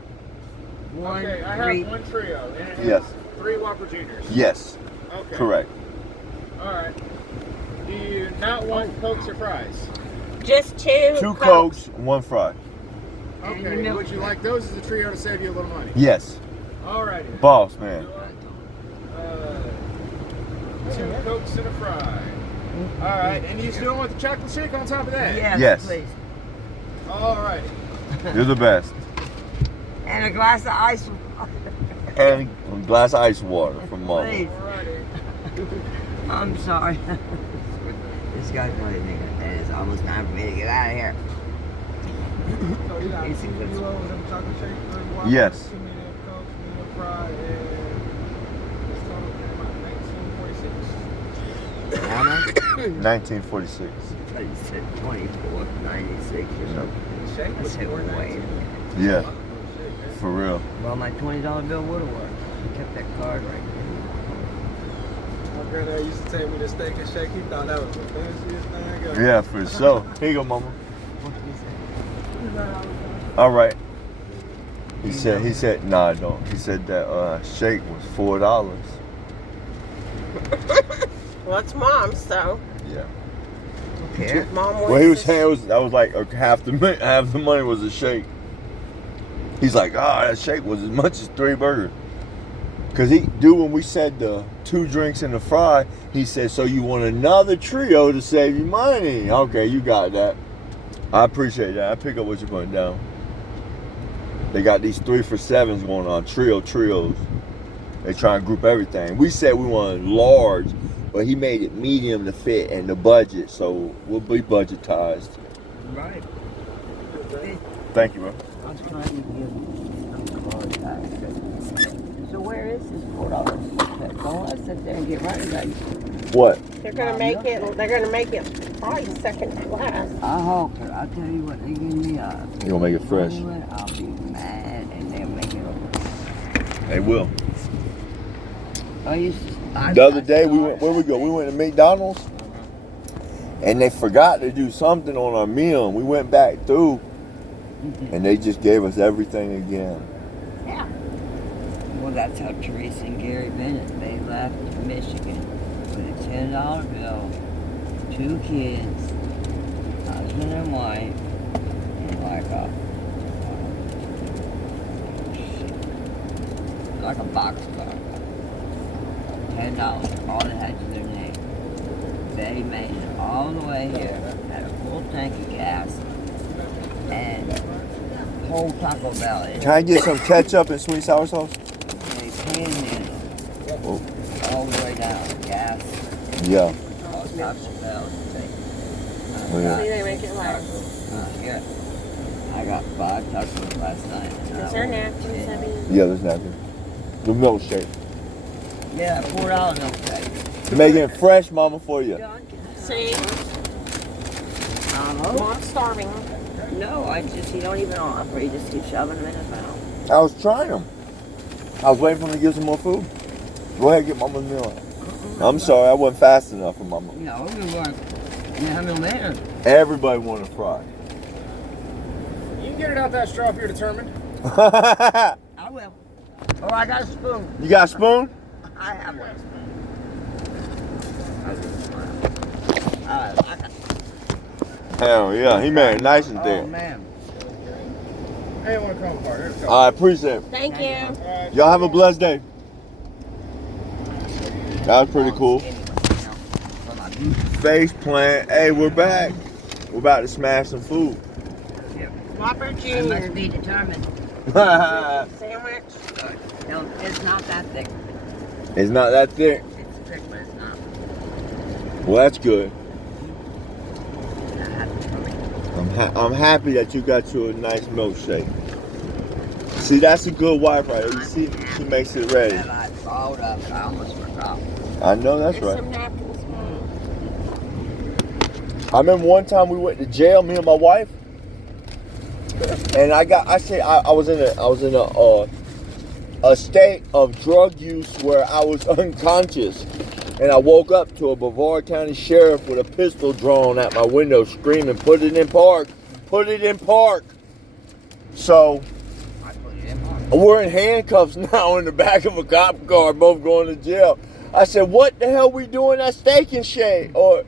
One, Okay, I three. have 1 trio, and it has Yes. 3 Whopper Juniors. Yes. Okay. Correct. All right. Do you not want Cokes or fries? Just 2. 2 Cokes, 1 fry. And the Okay. milk Would you shake. like those as a trio to save you a little money? Yes. All righty. Boss, man. 2 Cokes and a fry. All right, and you still want the chocolate shake on top of that? Yes, Yes. please. All righty. You're the best. And a glass of ice. And a glass of ice water from Mama. Please. All righty. I'm sorry. This guy's probably thinking, and it's almost time for me to get out of here. So you got It's a 2 good duos and a chocolate shake, 3 Whoppers, Yes. 2 medium Cokes, medium fry, and this total came out 1946. How much? 1946. I said 24.96 or something. Shake I was said, wait. $4.96. Yeah. For real. Well, my $20 bill would have worked. I kept that card right My granddad used to take me to Steak and Shake. He thought that was the fanciest thing ever. Yeah, for sure. Here you go, Mama. there. What did he say? All right. He said, nah, I don't. He said that shake was $4. Well, it's Mom's, so Yeah. Care? Mom Well, he was wants saying I was like half the money was a shake. He's like, that shake was as much as 3 burgers. Cause when we said the 2 drinks and the fry, he said, so you want another trio to save you money? Okay, you got that. I appreciate that. I pick up what you're putting down. They got these 3 for $7s going on, trios. They try and group everything. We said we wanted large, but he made it medium to fit in the budget, so we'll be budgetized. Right. Thank you, bro. I'm trying to give some card back. So where is this $4? Oh, I sit there and get right back. What? They're gonna make it. They're gonna make it probably second class. I hope it. I'll tell you what, they give me a. You gonna make it fresh? I'll be mad and they'll make it over. They will. I used to. The other day we went. Where we go? We went to McDonald's, and they forgot to do something on our meal. We went back through, and they just gave us everything again. Yeah. Well, that's how Teresa and Gary Bennett, they left Michigan with a $10 bill, 2 kids, husband and wife, and like a box car. $10, all they had to their name. They made it all the way here, had a full tank of gas, and old Taco Bell. Can I get some ketchup and sweet sour sauce? They panhandle. All the way down. Gas. Yeah. Taco Bell. Oh, yeah. See, they make it last. Yeah. I got 5 tacos last night. Is there napkins, Abby? Yeah, there's nothing. The milkshake. Yeah, $4 milkshake. They're making it fresh, mama, for you. See? Uh-huh. Well, I'm starving. No, he don't even offer. He just keeps shoving them in his mouth. I was trying them. I was waiting for them to give some more food. Go ahead and get mama's meal. I'm sorry, I wasn't fast enough for mama. No, we weren't. You have no man. Everybody wanted to fry. You can get it out that straw if you're determined. I will. Oh, I got a spoon. You got a spoon? I have one. I got Hell yeah, he made it nice and Oh, thin. man. Hey, want to come apart? Here we go. I appreciate it. Thank you. Y'all have a blessed day. That was pretty cool. Face plant. Hey, we're back. We're about to smash some food. Whopper I Jr. must be determined. Sandwich. No, it's not that thick. It's not that thick. It's thick, but it's not. Well, that's good. I have to hurry. I'm happy that you got you a nice milkshake. See, that's a good wife right there. You see, she makes it ready. And I followed up, and I almost forgot. I know that's There's right. some napkins. I remember one time we went to jail, me and my wife, and I was in a state of drug use where I was unconscious, and I woke up to a Brevard County sheriff with a pistol drawn at my window, screaming, "Put it in park! Put it in park!" So I put it in mine. we're in handcuffs now in the back of a cop car, both going to jail. I said, "What the hell we doing at Steak and Shake?" Or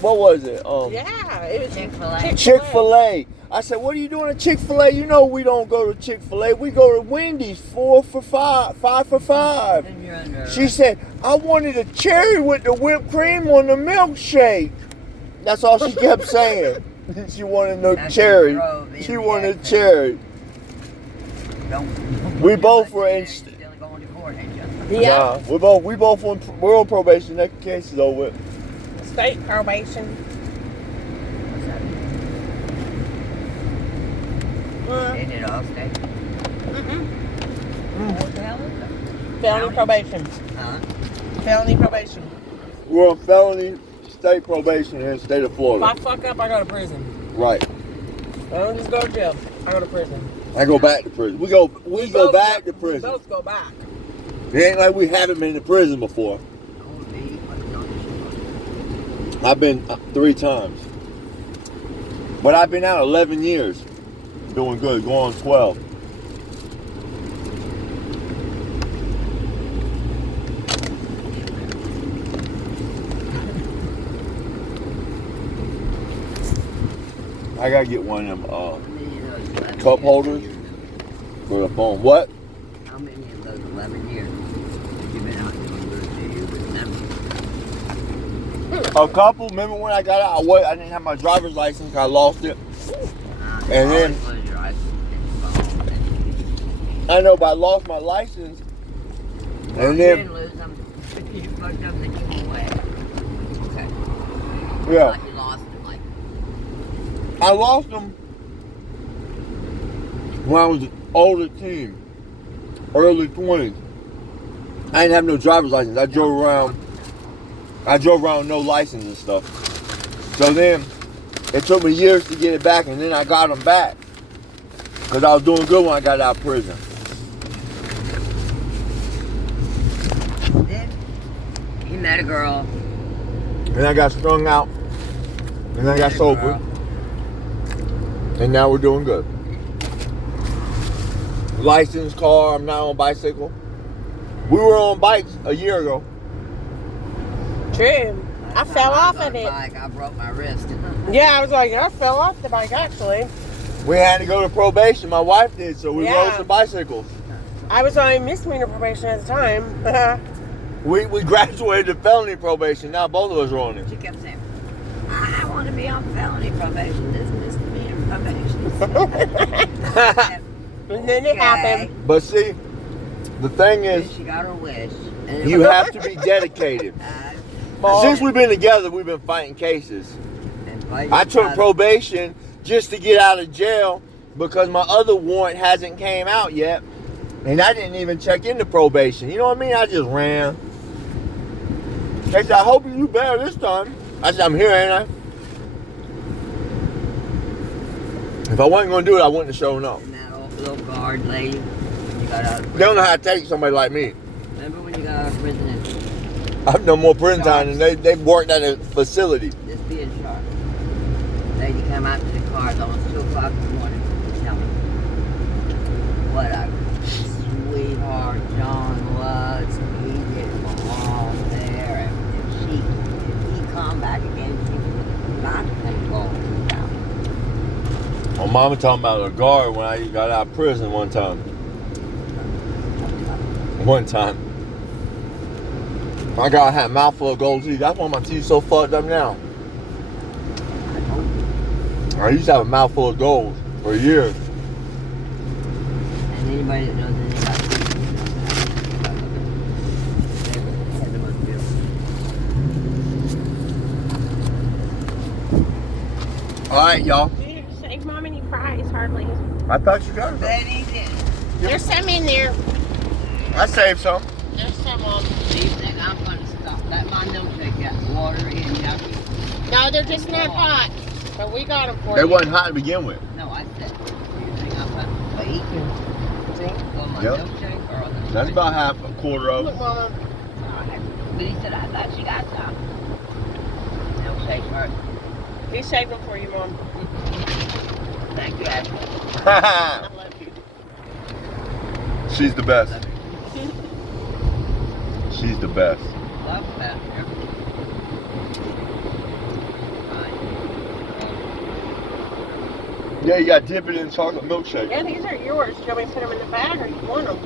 what was it? Yeah, it was Chick-fil-A. Chick-fil-A. I said, "What are you doing at Chick-fil-A? You know we don't go to Chick-fil-A. We go to Wendy's 4 for $5, 5 for $5." Then you're under She said, "I wanted a cherry with the whipped cream on the milkshake." That's all she kept saying. She wanted no That's cherry. drove in She the wanted accent. cherry. Don't We both were in. Still going to court, ain't you? Yeah. Nah, we're on probation. That case is over with. State probation. What's that? Ain't it all state? What the hell is that? Felony probation. Huh? Felony probation. We're on felony state probation here in the state of If I Florida. fuck up, I go to prison. Right. I don't just go to jail. I go to prison. I go back to prison. We go both back to We prison. both go back. It ain't like we haven't been to prison before. I've been 3 times. But I've been out 11 years. Doing good. Going on 12. I gotta get one of them cup holders for the phone. What? How many of those 11 years have you been out doing good to you with them? A couple. Remember when I got out? I didn't have my driver's license. I lost it. And then- I know, but I lost my license. And you then, didn't lose them. You fucked up and you went away. Okay. yeah, Like you lost them, like. I lost them when I was an older teen, early 20s. I didn't have no driver's license. I drove around with no license and stuff. So then, it took me years to get it back, and then I got them back. Because I was doing good when I got out of prison. Then he met a girl. And I got strung out. And I got sober. And now we're doing good. Licensed car, I'm not on bicycle. We were on bikes a year ago. True. I fell off of it. Bike, I broke my wrist. Yeah, I was like, I fell off the bike actually. We had to go to probation, my wife did, so we Yeah. rode some bicycles. I was on misdemeanor probation at the time. We graduated to felony probation, now both of us are on it. She kept saying, I want to be on felony probation. This misdemeanor And then it happened. But see, the thing is, She got her wish. you have to be dedicated. Since we've been together, we've been fighting cases. I took probation just to get out of jail because my other warrant hasn't came out yet. And I didn't even check into probation. You know what I mean? I just ran. They said, I hope you do better this time. I said, I'm here, ain't I? If I wasn't going to do it, I wouldn't have shown up. And that old little guard lady, when you got out of They don't know how to take somebody like me. remember when you got out of prison and I've done more prison time than they've worked at a facility. just being sharp? Lady come out to the car at almost 2 o'clock in the morning to tell me what a sweetheart John was. He didn't belong there. And if he come back again, she would not take gold down. My mama talking about a guard when I got out of prison one time. One time. My God, I had a mouthful of gold teeth. That's why my teeth so fucked up now. I used to have a mouthful of gold for years. And anybody that knows anything about prison knows that. They had the most beautiful. All right, y'all. You didn't save Mom any fries, hardly. I thought you got it. Betty did. There's some in there. I saved some. There's some on. Do you think I'm going to stop? Let my milkshake get water in. No, they're just not hot. But we got them for They you. wasn't hot to begin with. No, I said, do you think I'm going to wait on my Yep. milkshake or on the That's about half, a quarter of Look, it. Mama. But he said, I thought she got some. Milkshake first. We saved them for you, Mom. Thank you, Ashley. I love you. She's the best. She's the best. Love that. Yeah, you got to dip it in chocolate milkshake. Yeah, these are yours. Do you want me to put them in the bag or you want them?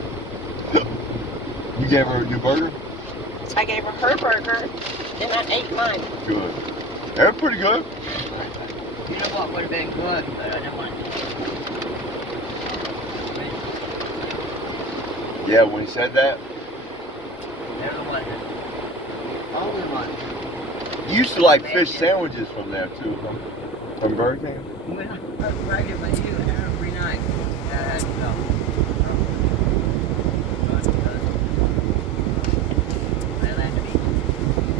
You gave her your burger? I gave her burger and I ate mine. Good. They're pretty good. You know what would have been good, but I didn't want to. Yeah, when he said that. Never wanted. Only one. You used to like fish sandwiches from there too, from Burger King. When I first writing with you every night,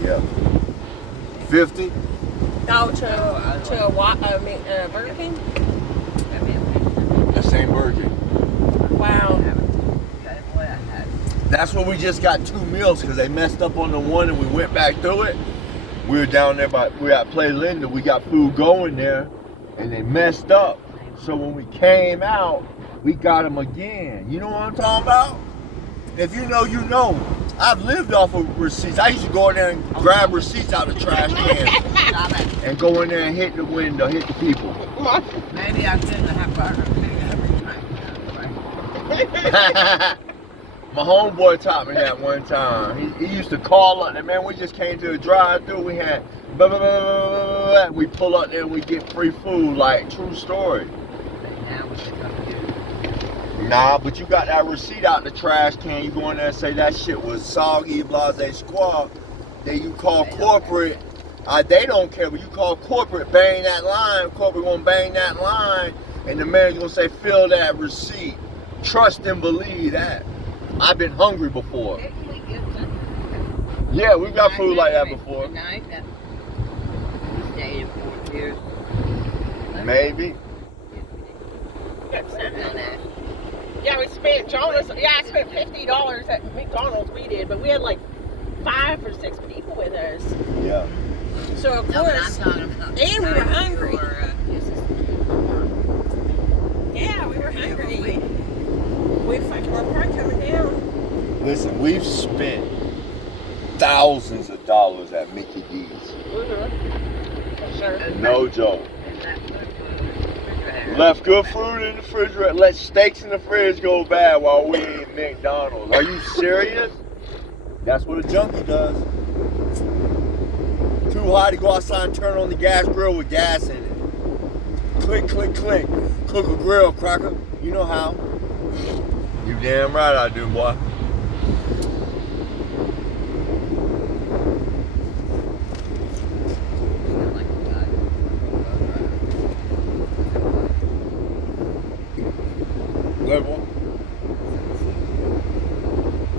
Yeah. 50? Oh, to Burger King? The same Burger King. Wow. That's when we just got 2 meals because they messed up on the one and we went back through it. We were down there we got Play Linda. We got food going there and they messed up. So when we came out, we got them again. You know what I'm talking about? If you know, you know. I've lived off of receipts. I used to go in there and grab receipts out of the trash can and go in there and hit the window, hit the people. Maybe I shouldn't have Burger King every time. My homeboy taught me that one time. He used to call up, and man, we just came to a drive-thru. We had, blah, blah, blah, blah, blah, we pull up there and we get free food, like true story. Now what's it gonna do? Nah, but you got that receipt out the trash can. You go in there and say that shit was soggy, blase squaw. Then you call corporate. They don't care, but you call corporate, bang that line. Corporate gonna bang that line, and the man's gonna say, fill that receipt. Trust and believe that. I've been hungry before. Yeah, we've got food like that before. We stayed in Fort Pierce. Maybe. Yeah, we spent, I spent $50 at McDonald's, we did, but we had like 5 or 6 people with us. Yeah. So of course, and we were hungry. Yeah, we were hungry. We fucking were probably coming down. Listen, we've spent thousands of dollars at Mickey D's. For sure. No joke. Left good food in the refrigerator, let steaks in the fridge go bad while we eat McDonald's. Are you serious? That's what a junkie does. Too hot to go outside and turn on the gas grill with gas in it. Click, click, click. Cook a grill, cracker. You know how. You damn right I do, boy. Level.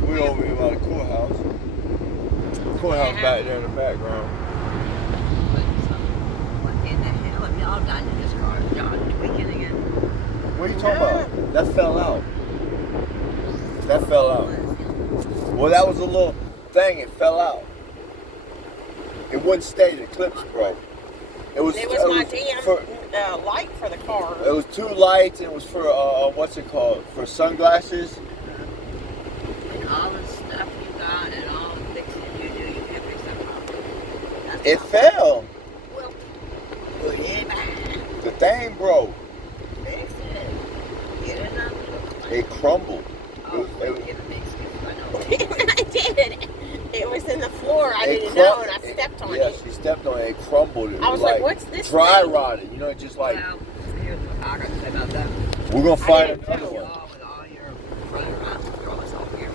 We over here by the courthouse. Courthouse back there in the background. What in the hell have y'all done to this car? Y'all tweaking again? What are you talking about? That fell out. That fell out. Well, that was a little thing. It fell out. It wouldn't stay. The clips broke. It was my damn light for the car. It was 2 lights. And it was for what's it called? For sunglasses. And all the stuff you got and all the fixing you do, you can't fix that problem. It fell. Well, put it back. The thing broke. Fix it. Get another one. It crumbled. Oh, you're giving me excuses. I know. I did. It was in the floor. I didn't know, and I stepped on Yeah, it. she stepped on it. It crumbled. It I was like, what's this dry thing? rotted. You know, it just like. Well, here's what I got to say about that. We're gonna find didn't another know. one. With all your running around with girls all here.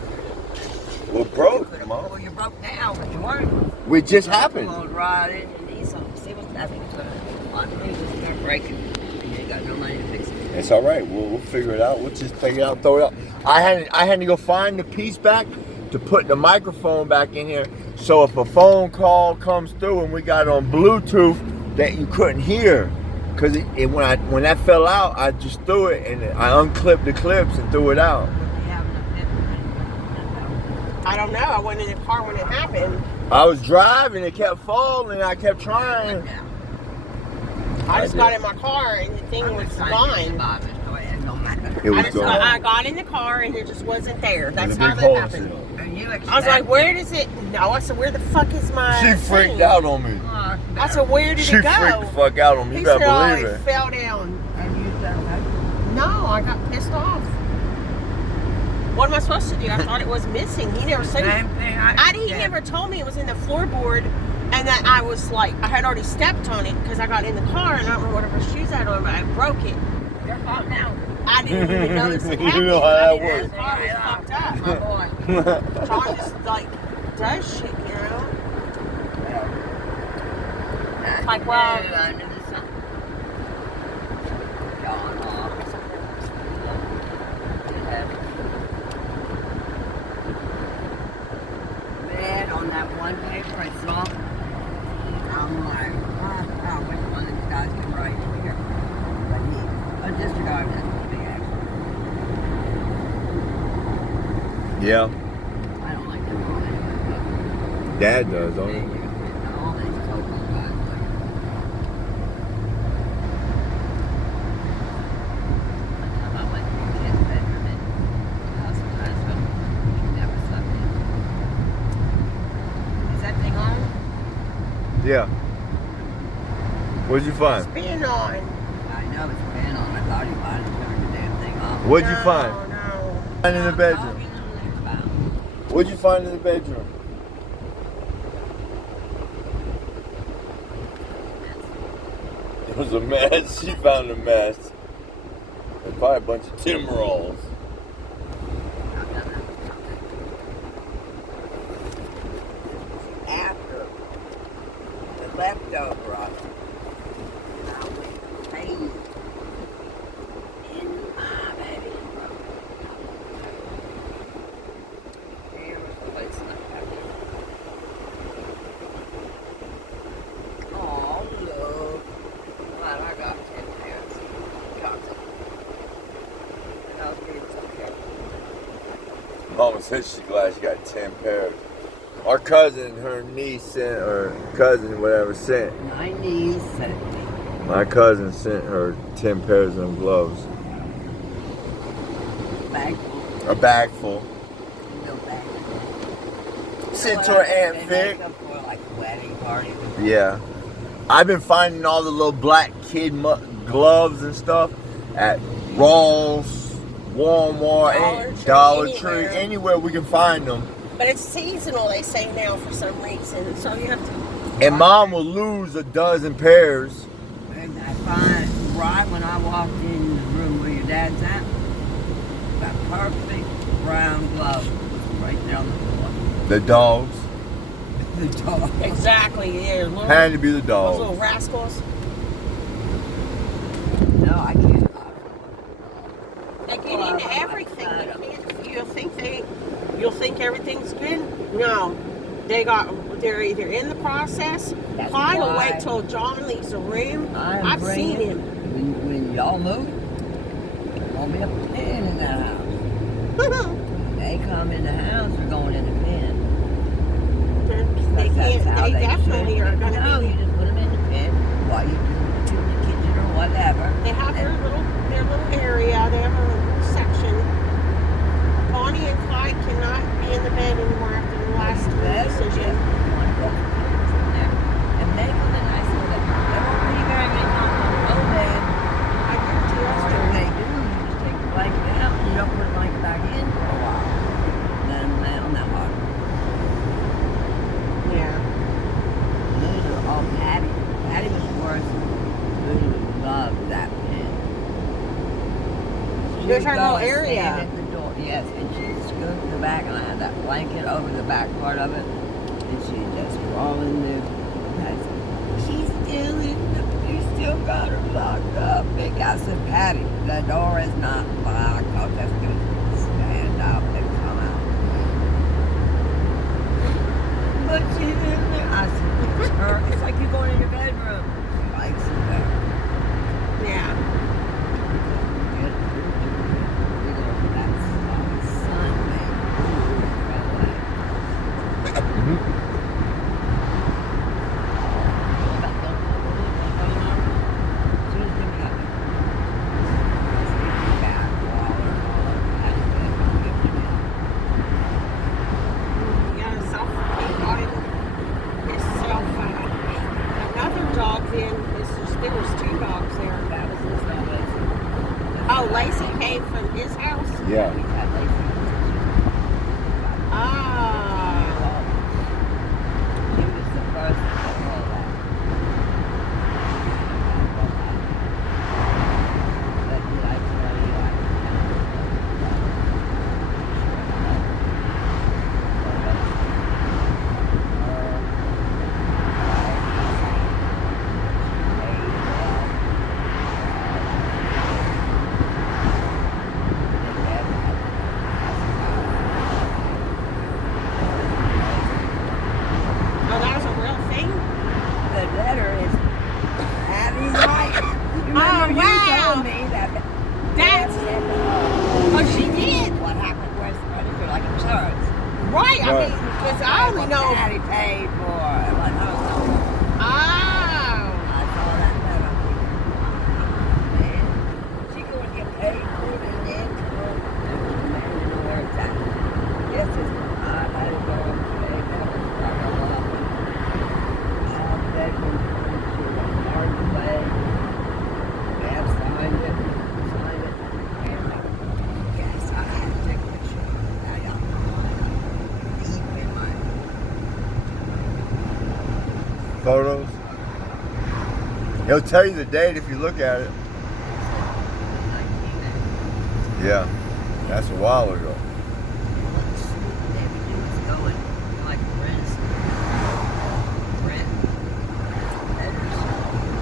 We're broke, Well, Mom. you're broke now, but you weren't. It just happened. Hold right in. You need something. See what's happening. One thing just start breaking. And you ain't got no money to fix it. It's all right. We'll figure it out. We'll just take it out, throw it out. I had to go find the piece back to put the microphone back in here. So if a phone call comes through and we got it on Bluetooth, that you couldn't hear, because when that fell out, I just threw it and I unclipped the clips and threw it out. I don't know. I went in the car when it happened. I was driving, it kept falling, I kept trying. I just got in my car and the thing was gone. It was gone. I got in the car and it just wasn't there. That's There's a how big that hole happened. in it. I was like, where does it? No, I said, where the fuck is my? She freaked thing? out on me. I said, where did She it go? freaked the fuck out on me. He You said, better oh, believe it it. fell down. And you said, No, I got pissed off. What am I supposed to do? I thought it was missing. He never said. He never told me it was in the floorboard, and that I was like, I had already stepped on it because I got in the car and I don't know whatever shoes I had on, but I broke it. Your fault now. I didn't even notice it You happened. know how that I mean, works. The car was fucked up. My boy. John just like does shit, you know. Like, well, I knew this something. Gone off. Man, on that one paper I saw, I'm like, which one of these guys can write here? But I disregard that to me, actually. Yeah, I don't like them all anyway. Dad does, don't he? All these token guys, like, one time I went to your kid's bedroom and sometimes she never slept in. Is that thing on? Yeah. What'd you find? it's been on. I know it's been on. I thought he might have turned the damn thing off. What'd you No, find? No. Find in the bedroom. Talking to me about. What'd you find in the bedroom? It was a mess. She found a mess. There's probably a bunch of Timberalls. After the leftover of it, I went crazy. In my baby. Here was the place like that. Oh, look. Glad I got 10 pairs. Got them. And I was being so careful. Mama said she's glad she got 10 pairs. Our cousin, her niece sent, or cousin, whatever, sent. My niece sent me. My cousin sent her 10 pairs of gloves. Bag A bag full. no bag. Sent to her Aunt They Vic. make them for like wedding parties. Yeah. I've been finding all the little black kid gloves and stuff at Ross, Walmart, Dollar Tree, anywhere we can find them. But it's seasonal, they say now for some reason. So you have to. And Mom will lose a dozen pairs. And I find right when I walked in the room where your dad's at, that perfect brown glove was right there on the floor. The dogs. The dog. Exactly. They're little, Had to be the those little dogs. rascals. No, I can't. They get into everything. You'll think everything's good. No, they're either in the process. That's Clyde will why wait till John leaves the room. I'm I've seen bringing- him. When y'all move, won't be a pin in that house. When they come in the house, they're going in the pen. They That's can't. how They definitely should. are going No, to you be. just put them in the pen while you do the kitchen or whatever. They have their little area. They have a little section. Bonnie and Clyde cannot be in the bed anymore after the last decision. And make them a nice little bed. There won't be very many times on the old bed. I guarantee Or that's if true. they do, you just take the blanket out and you don't put the blanket back in for a while. Let them lay on that hard. Yeah. Those are all Patty. Patty was worth. Really loved that pen. She There's would her go little and area. stand at the door. Yes, and she'd scoot to the back, and I had that blanket over the back part of it, and she'd just crawl in there. And I said, she's still in the, you still got her locked up. Big I said, Patty, the door is not locked. I'll just do stand up and come out. But she's in there. I said, it's her. It's like you're going in your bedroom. She likes it there. Yeah. Yeah, he brought himself another dog in. There was 2 dogs there. That was his dog. Oh, Lacey came from his house? Yeah. Ah. He was the first to know that. But did I tell you Oh, that was a real thing? the letter is Patty Wright. You Oh, remember wow. you told me that That's- said, Oh, she did? what happened was registered like insurance. Right. I Right. mean, because I only know. Patty paid for it. Like, Oh. I saw that letter. Man, she going to get paid for it and then come on. Man, you know where it's at. Yes, it's I let it go and pay that. Blah, blah, blah. That was hard to pay. They have signed it. And yes, I had to take a picture. I got deep in my Photos. He'll tell you the date if you look at it. 19. Yeah. That's a while ago.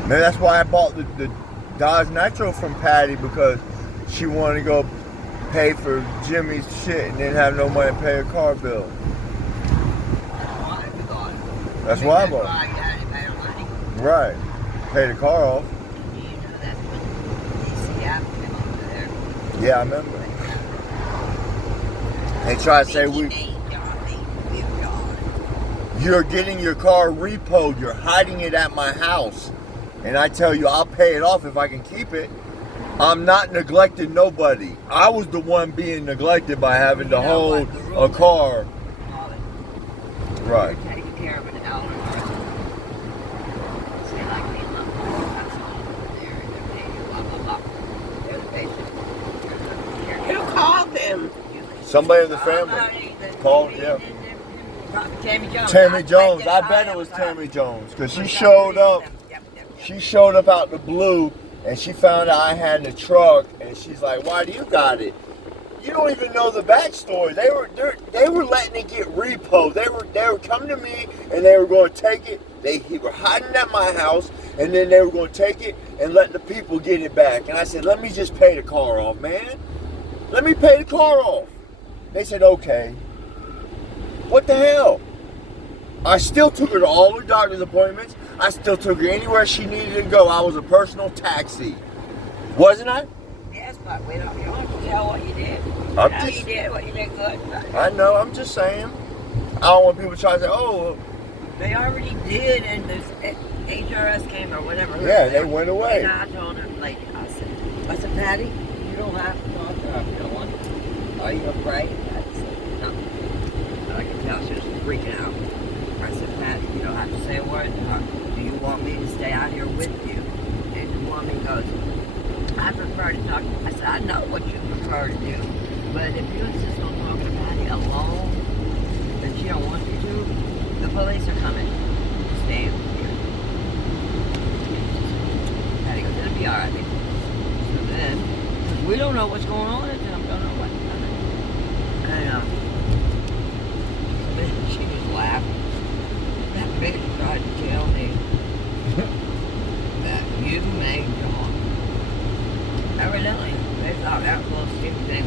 Maybe that's why I bought the Dodge Nitro from Patty, because she wanted to go pay for Jimmy's shit and didn't have no money to pay her car bill. That's why I bought it. Right. Pay the car off. Yeah, I remember. They try to say you're getting your car repoed, you're hiding it at my house. And I tell you, I'll pay it off if I can keep it. I'm not neglecting nobody. I was the one being neglected by having to hold a car. Right. Taking care of an elder person. Say like me, look, that's all they're paying you, blah, blah, blah. They're the patient. Who called them? Somebody in the family called, yeah. Tammy Jones. Tammy Jones. I bet it was Tammy Jones, because she showed up. She showed up out the blue And she found out I had the truck, and she's like, "Why do you got it?" You don't even know the backstory. They were letting it get repoed. They were coming to me, and they were going to take it. They were hiding at my house, and then they were going to take it and let the people get it back. And I said, "Let me just pay the car off, man. Let me pay the car off." They said, "Okay." What the hell? I still took her to all her doctor's appointments. I still took her anywhere she needed to go. I was a personal taxi. Wasn't I? Yes, but we don't, you don't have to tell what you did. I'm How just- you did, what you did good. I know, I'm just saying. I don't want people trying to say, "Oh, They already did, and this HRS came or whatever. yeah, they went away." And I told her, like, I said, "Patty, you don't have to talk to her if you don't want to. Are you afraid?" I said, "No." And I could tell she was freaking out. I said, "Patty, you don't have to say a word to her. Do you want me to stay out here with you?" And the woman goes, "I prefer to talk." I said, "I know what you prefer to do, but if you insist on talking to Patty alone, and she don't want you to, the police are coming. Stay here." Patty goes, "It'll be all right." So then, because we don't know what's going on at them, don't know what's coming. And then she was laughing. That bitch tried to tell me that you made John. Evidently, they thought that little stupid thing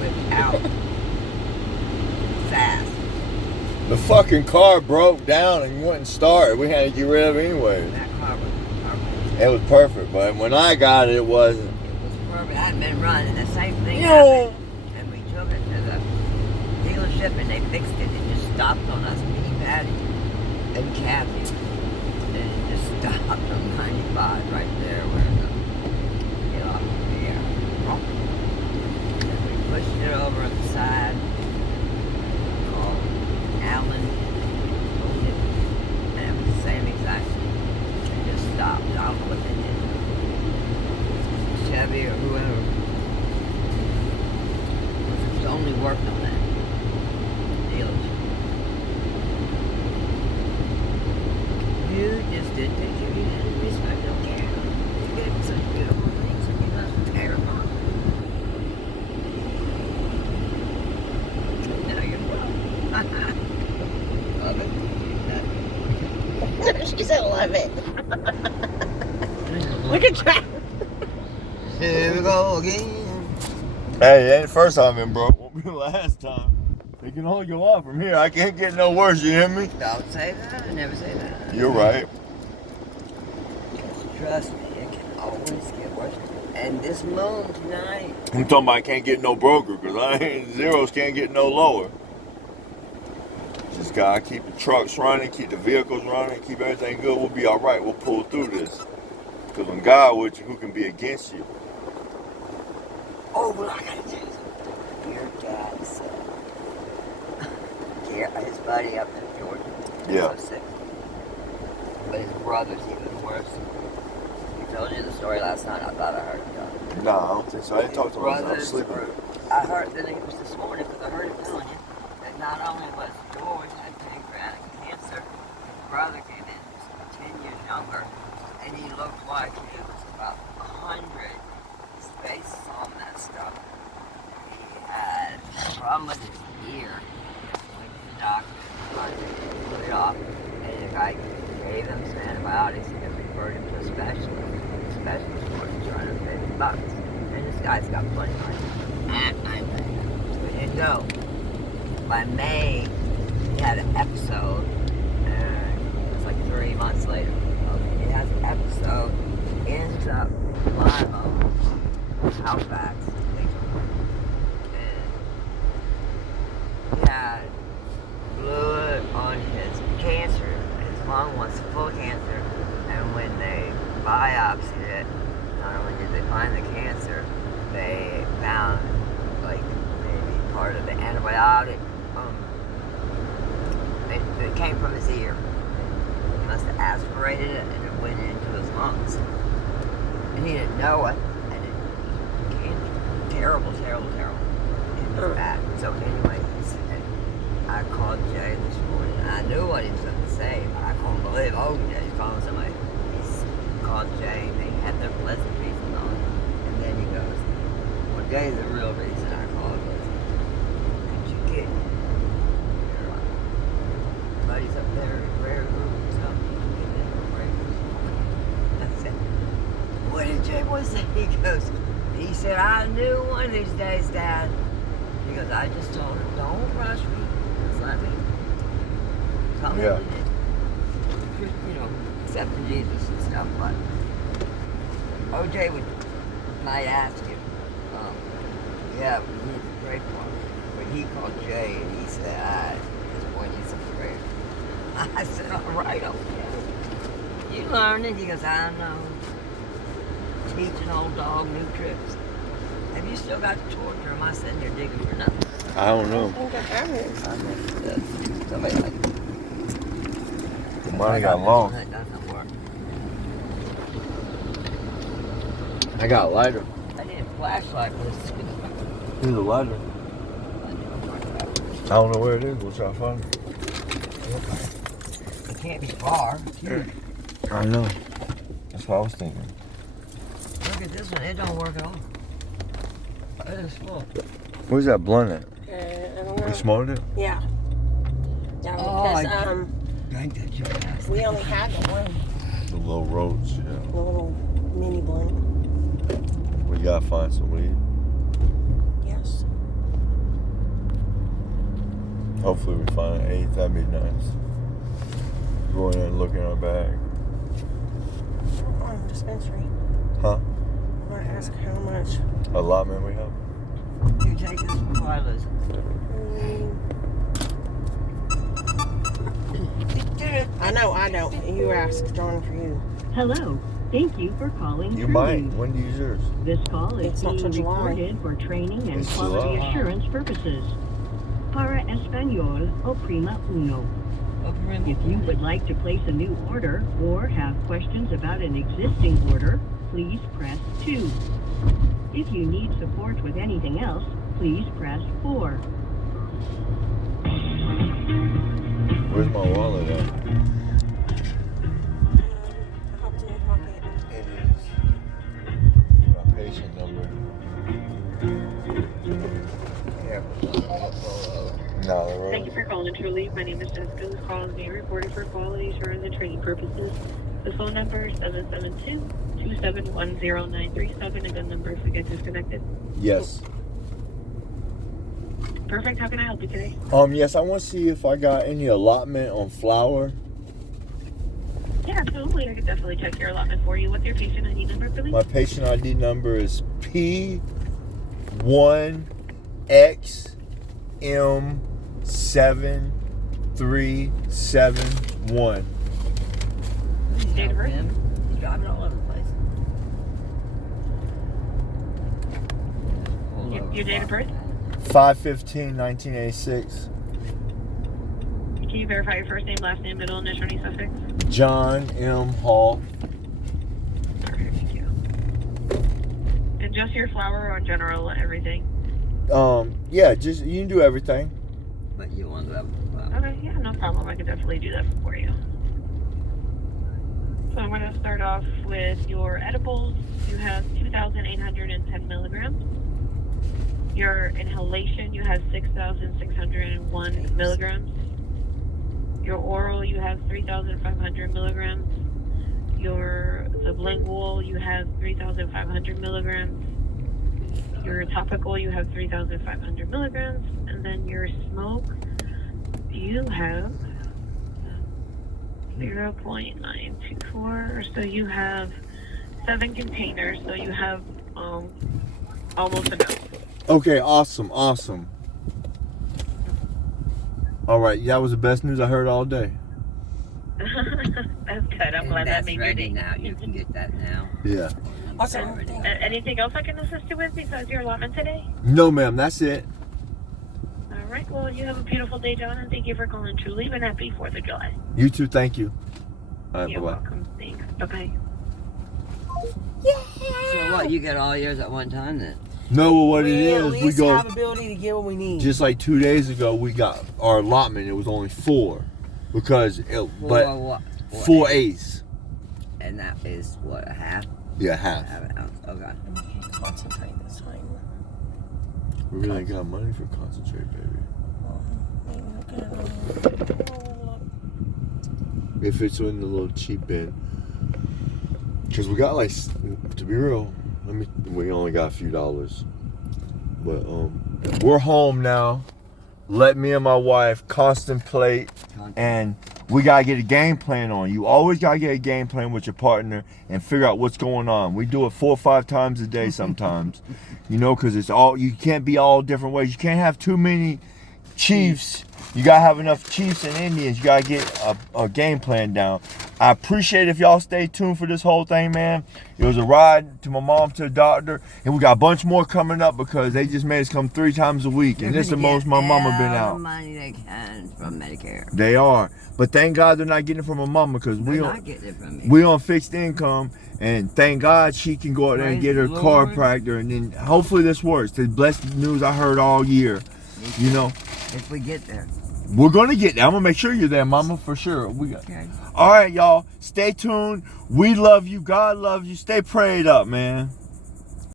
without fast. The fucking car broke down and wouldn't start. We had to get rid of it anyway. That car was perfect. It was perfect, but when I got it, it wasn't. It was perfect. I had been running the same thing You happened. know, And we took it to the dealership and they fixed it. It just stopped on us, me, Patty, and Kathy. And it just stopped on 95 right there where the, you know, and we pushed it over on the side. Called Alan. Owned it. And it was the same exact. It just stopped. I don't know what they did. Chevy or whoever. It's only worked on that dealership. You just did things you didn't respect, don't care. You get such beautiful things and you don't care about them. Now you're broke. Love it. She said love it. Look at that. Here we go again. hey, it ain't the first time I've been broke. Won't be the last time. It can only go up from here. I can't get no worse. You hear me? Don't say that. Never say that. You're right. Trust me, it can always get worse. And this moon tonight, I'm talking about I can't get no broker because I ain't zeros can't get no lower. Just gotta keep the trucks running, keep the vehicles running, keep everything good. We'll be all right. We'll pull through this. Because when God with you, who can be against you? oh, well, I gotta tell you something. Your dad said, his buddy up in Georgia, Yeah. was sick. But his brother's even worse. He told you the story last night. I thought I heard you. No, I don't think so. I didn't talk to him. I was Brothers sleeping. I heard that it was this morning because I heard him telling you that not only was George had pancreatic cancer, his brother came in, he was 10 years younger, and he looked like he was about 100. His face on that stuff. He had a problem with his ear. Went to the doctor, put it off, and the guy gave him some antibiotics and referred him to a specialist. The specialist was $250. And this guy's got plenty of money. I'm we didn't go. By May, he had an episode, and it was like 3 months later. He has an episode, ends up live on Halifax, and he had fluid on his cancer. His lung was full of cancer, and when they biopsied it, not only did they find the cancer, they found like maybe part of the antibiotic. It came from his ear. He must have aspirated it, and it went into his lungs. And he didn't know it, and it came terrible. It was bad. So anyway, I called Jay this morning. I knew what he was going to say, but I couldn't believe. Oh, Jay's calling somebody. He's called Jay, and they had their pleasantries and all. And then he goes, well, Jay, the real reason I called was, could you get your buddies up there in prayer group or something? You can get them for breakfast. I said, what did Jay want to say? He said, I knew one of these days, Dad. He goes, I just told him, don't rush me. Just let me come Yeah. in and, you know, accepting Jesus and stuff. But OJ might ask you, yeah, we need to pray for him. But he called Jay and he said, I just want you some prayer. I said, all right, okay. You learning? He goes, I know. Teaching old dog new tricks. Have you still got the torch, or am I sitting here digging for nothing? I don't know. I think I have it. I missed this. Somebody like Mine got long. That doesn't work. I got a lighter. I need a flashlight for this. Here's a lighter. I don't know where it is. We'll try to find it. It can't be far. I know. That's what I was thinking. Look at this one. It don't work at all. It is full. Where's that blunt at? I don't know. We smoked it? Yeah. Yeah, Oh, because Drank that your ass. we only had the one The little roach, yeah. little mini blunt. We gotta find some weed. Yes. Hopefully we find an eighth. That'd be nice. Go in there and look in our bag. On the dispensary. Huh? I'm gonna ask how much. Allotment we have? You take this before I lose it. I know I don't. You asked John for you. Hello. Thank you for calling. You Trulieve. might. When do you use yours? This call is It's not till being July. recorded for training and It's quality July. assurance purposes. Para Español, oprima uno. If you would like to place a new order or have questions about an existing order, please press 2. If you need support with anything else, please press 4. Where's my wallet at? I hope it's in your pocket. It is. My patient number. No, Thank you for calling Trulieve. My name is Jessica. This call is being recorded for quality assurance and training purposes. The phone number is 772-271-0937. A good number if we get disconnected. Yes. Perfect. How can I help you today? Yes, I want to see if I got any allotment on flour. Yeah, absolutely. I could definitely check your allotment for you. What's your patient ID number, please? My patient ID number is P1XM7371. Date of birth? He's driving all over the place. Your date of birth? 5/15/1986. Can you verify your first name, last name, middle initial, any suffix? John M. Hall. Perfect. Thank you. And just your flower or in general, everything? Yeah, just you can do everything. But you want that. Okay, yeah, no problem. I could definitely do that for you. So I'm going to start off with your edibles. You have 2,810 milligrams. Your inhalation, you have 6,601 milligrams. Your oral, you have 3,500 milligrams. Your sublingual, you have 3,500 milligrams. Your topical, you have 3,500 milligrams. And then your smoke, you have 0.924. So you have 7 containers. So you have almost enough. Okay, awesome. All right, that was the best news I heard all day. That's good. I'm glad that That's made your ready day. now. You can get that now. Yeah. Awesome. Anything else I can assist you with besides your allotment today? No, ma'am, that's it. All right. Well, you have a beautiful day, John, and thank you for calling Trulieve, and happy 4th of July. You too, thank you. All right, You're bye-bye. welcome. Thanks. Bye-bye. So what? You get all yours at one time then? No, well, what it We at is, we least go, have ability to get what we need. just like 2 days ago, we got our allotment. It was only 4 because, 4 eighths. And that is what, a half? Yeah, half. Half an ounce. Okay. Okay, concentrate this time. We really ain't got money for concentrate, baby. Maybe we'll get it on. If it's in the little cheap bin. Because we got like, to be real, we only got a few dollars. But we're home now. Let me and my wife contemplate, and we gotta get a game plan on. You always gotta get a game plan with your partner and figure out what's going on. We do it 4 or 5 times a day sometimes, you know, because it's all, you can't be all different ways. You can't have too many chiefs. You gotta have enough chiefs and Indians. You gotta get a game plan down. I appreciate if y'all stay tuned for this whole thing, man. It was a ride to my mom to the doctor, and we got a bunch more coming up because they just made us come 3 times a week, and this is the most my mama been All out. the money they can from Medicare. They are, but thank God they're not getting it from my mama because They're not getting it from me. we on fixed income, and thank God she can go out there and Praise get her the car Lord. practiced, and then hopefully this works. The blessed news I heard all year, you know. If we get there. We're gonna get there. I'm gonna make sure you're there, mama, for sure. We got. Okay. All right, y'all. Stay tuned. We love you. God loves you. Stay prayed up, man.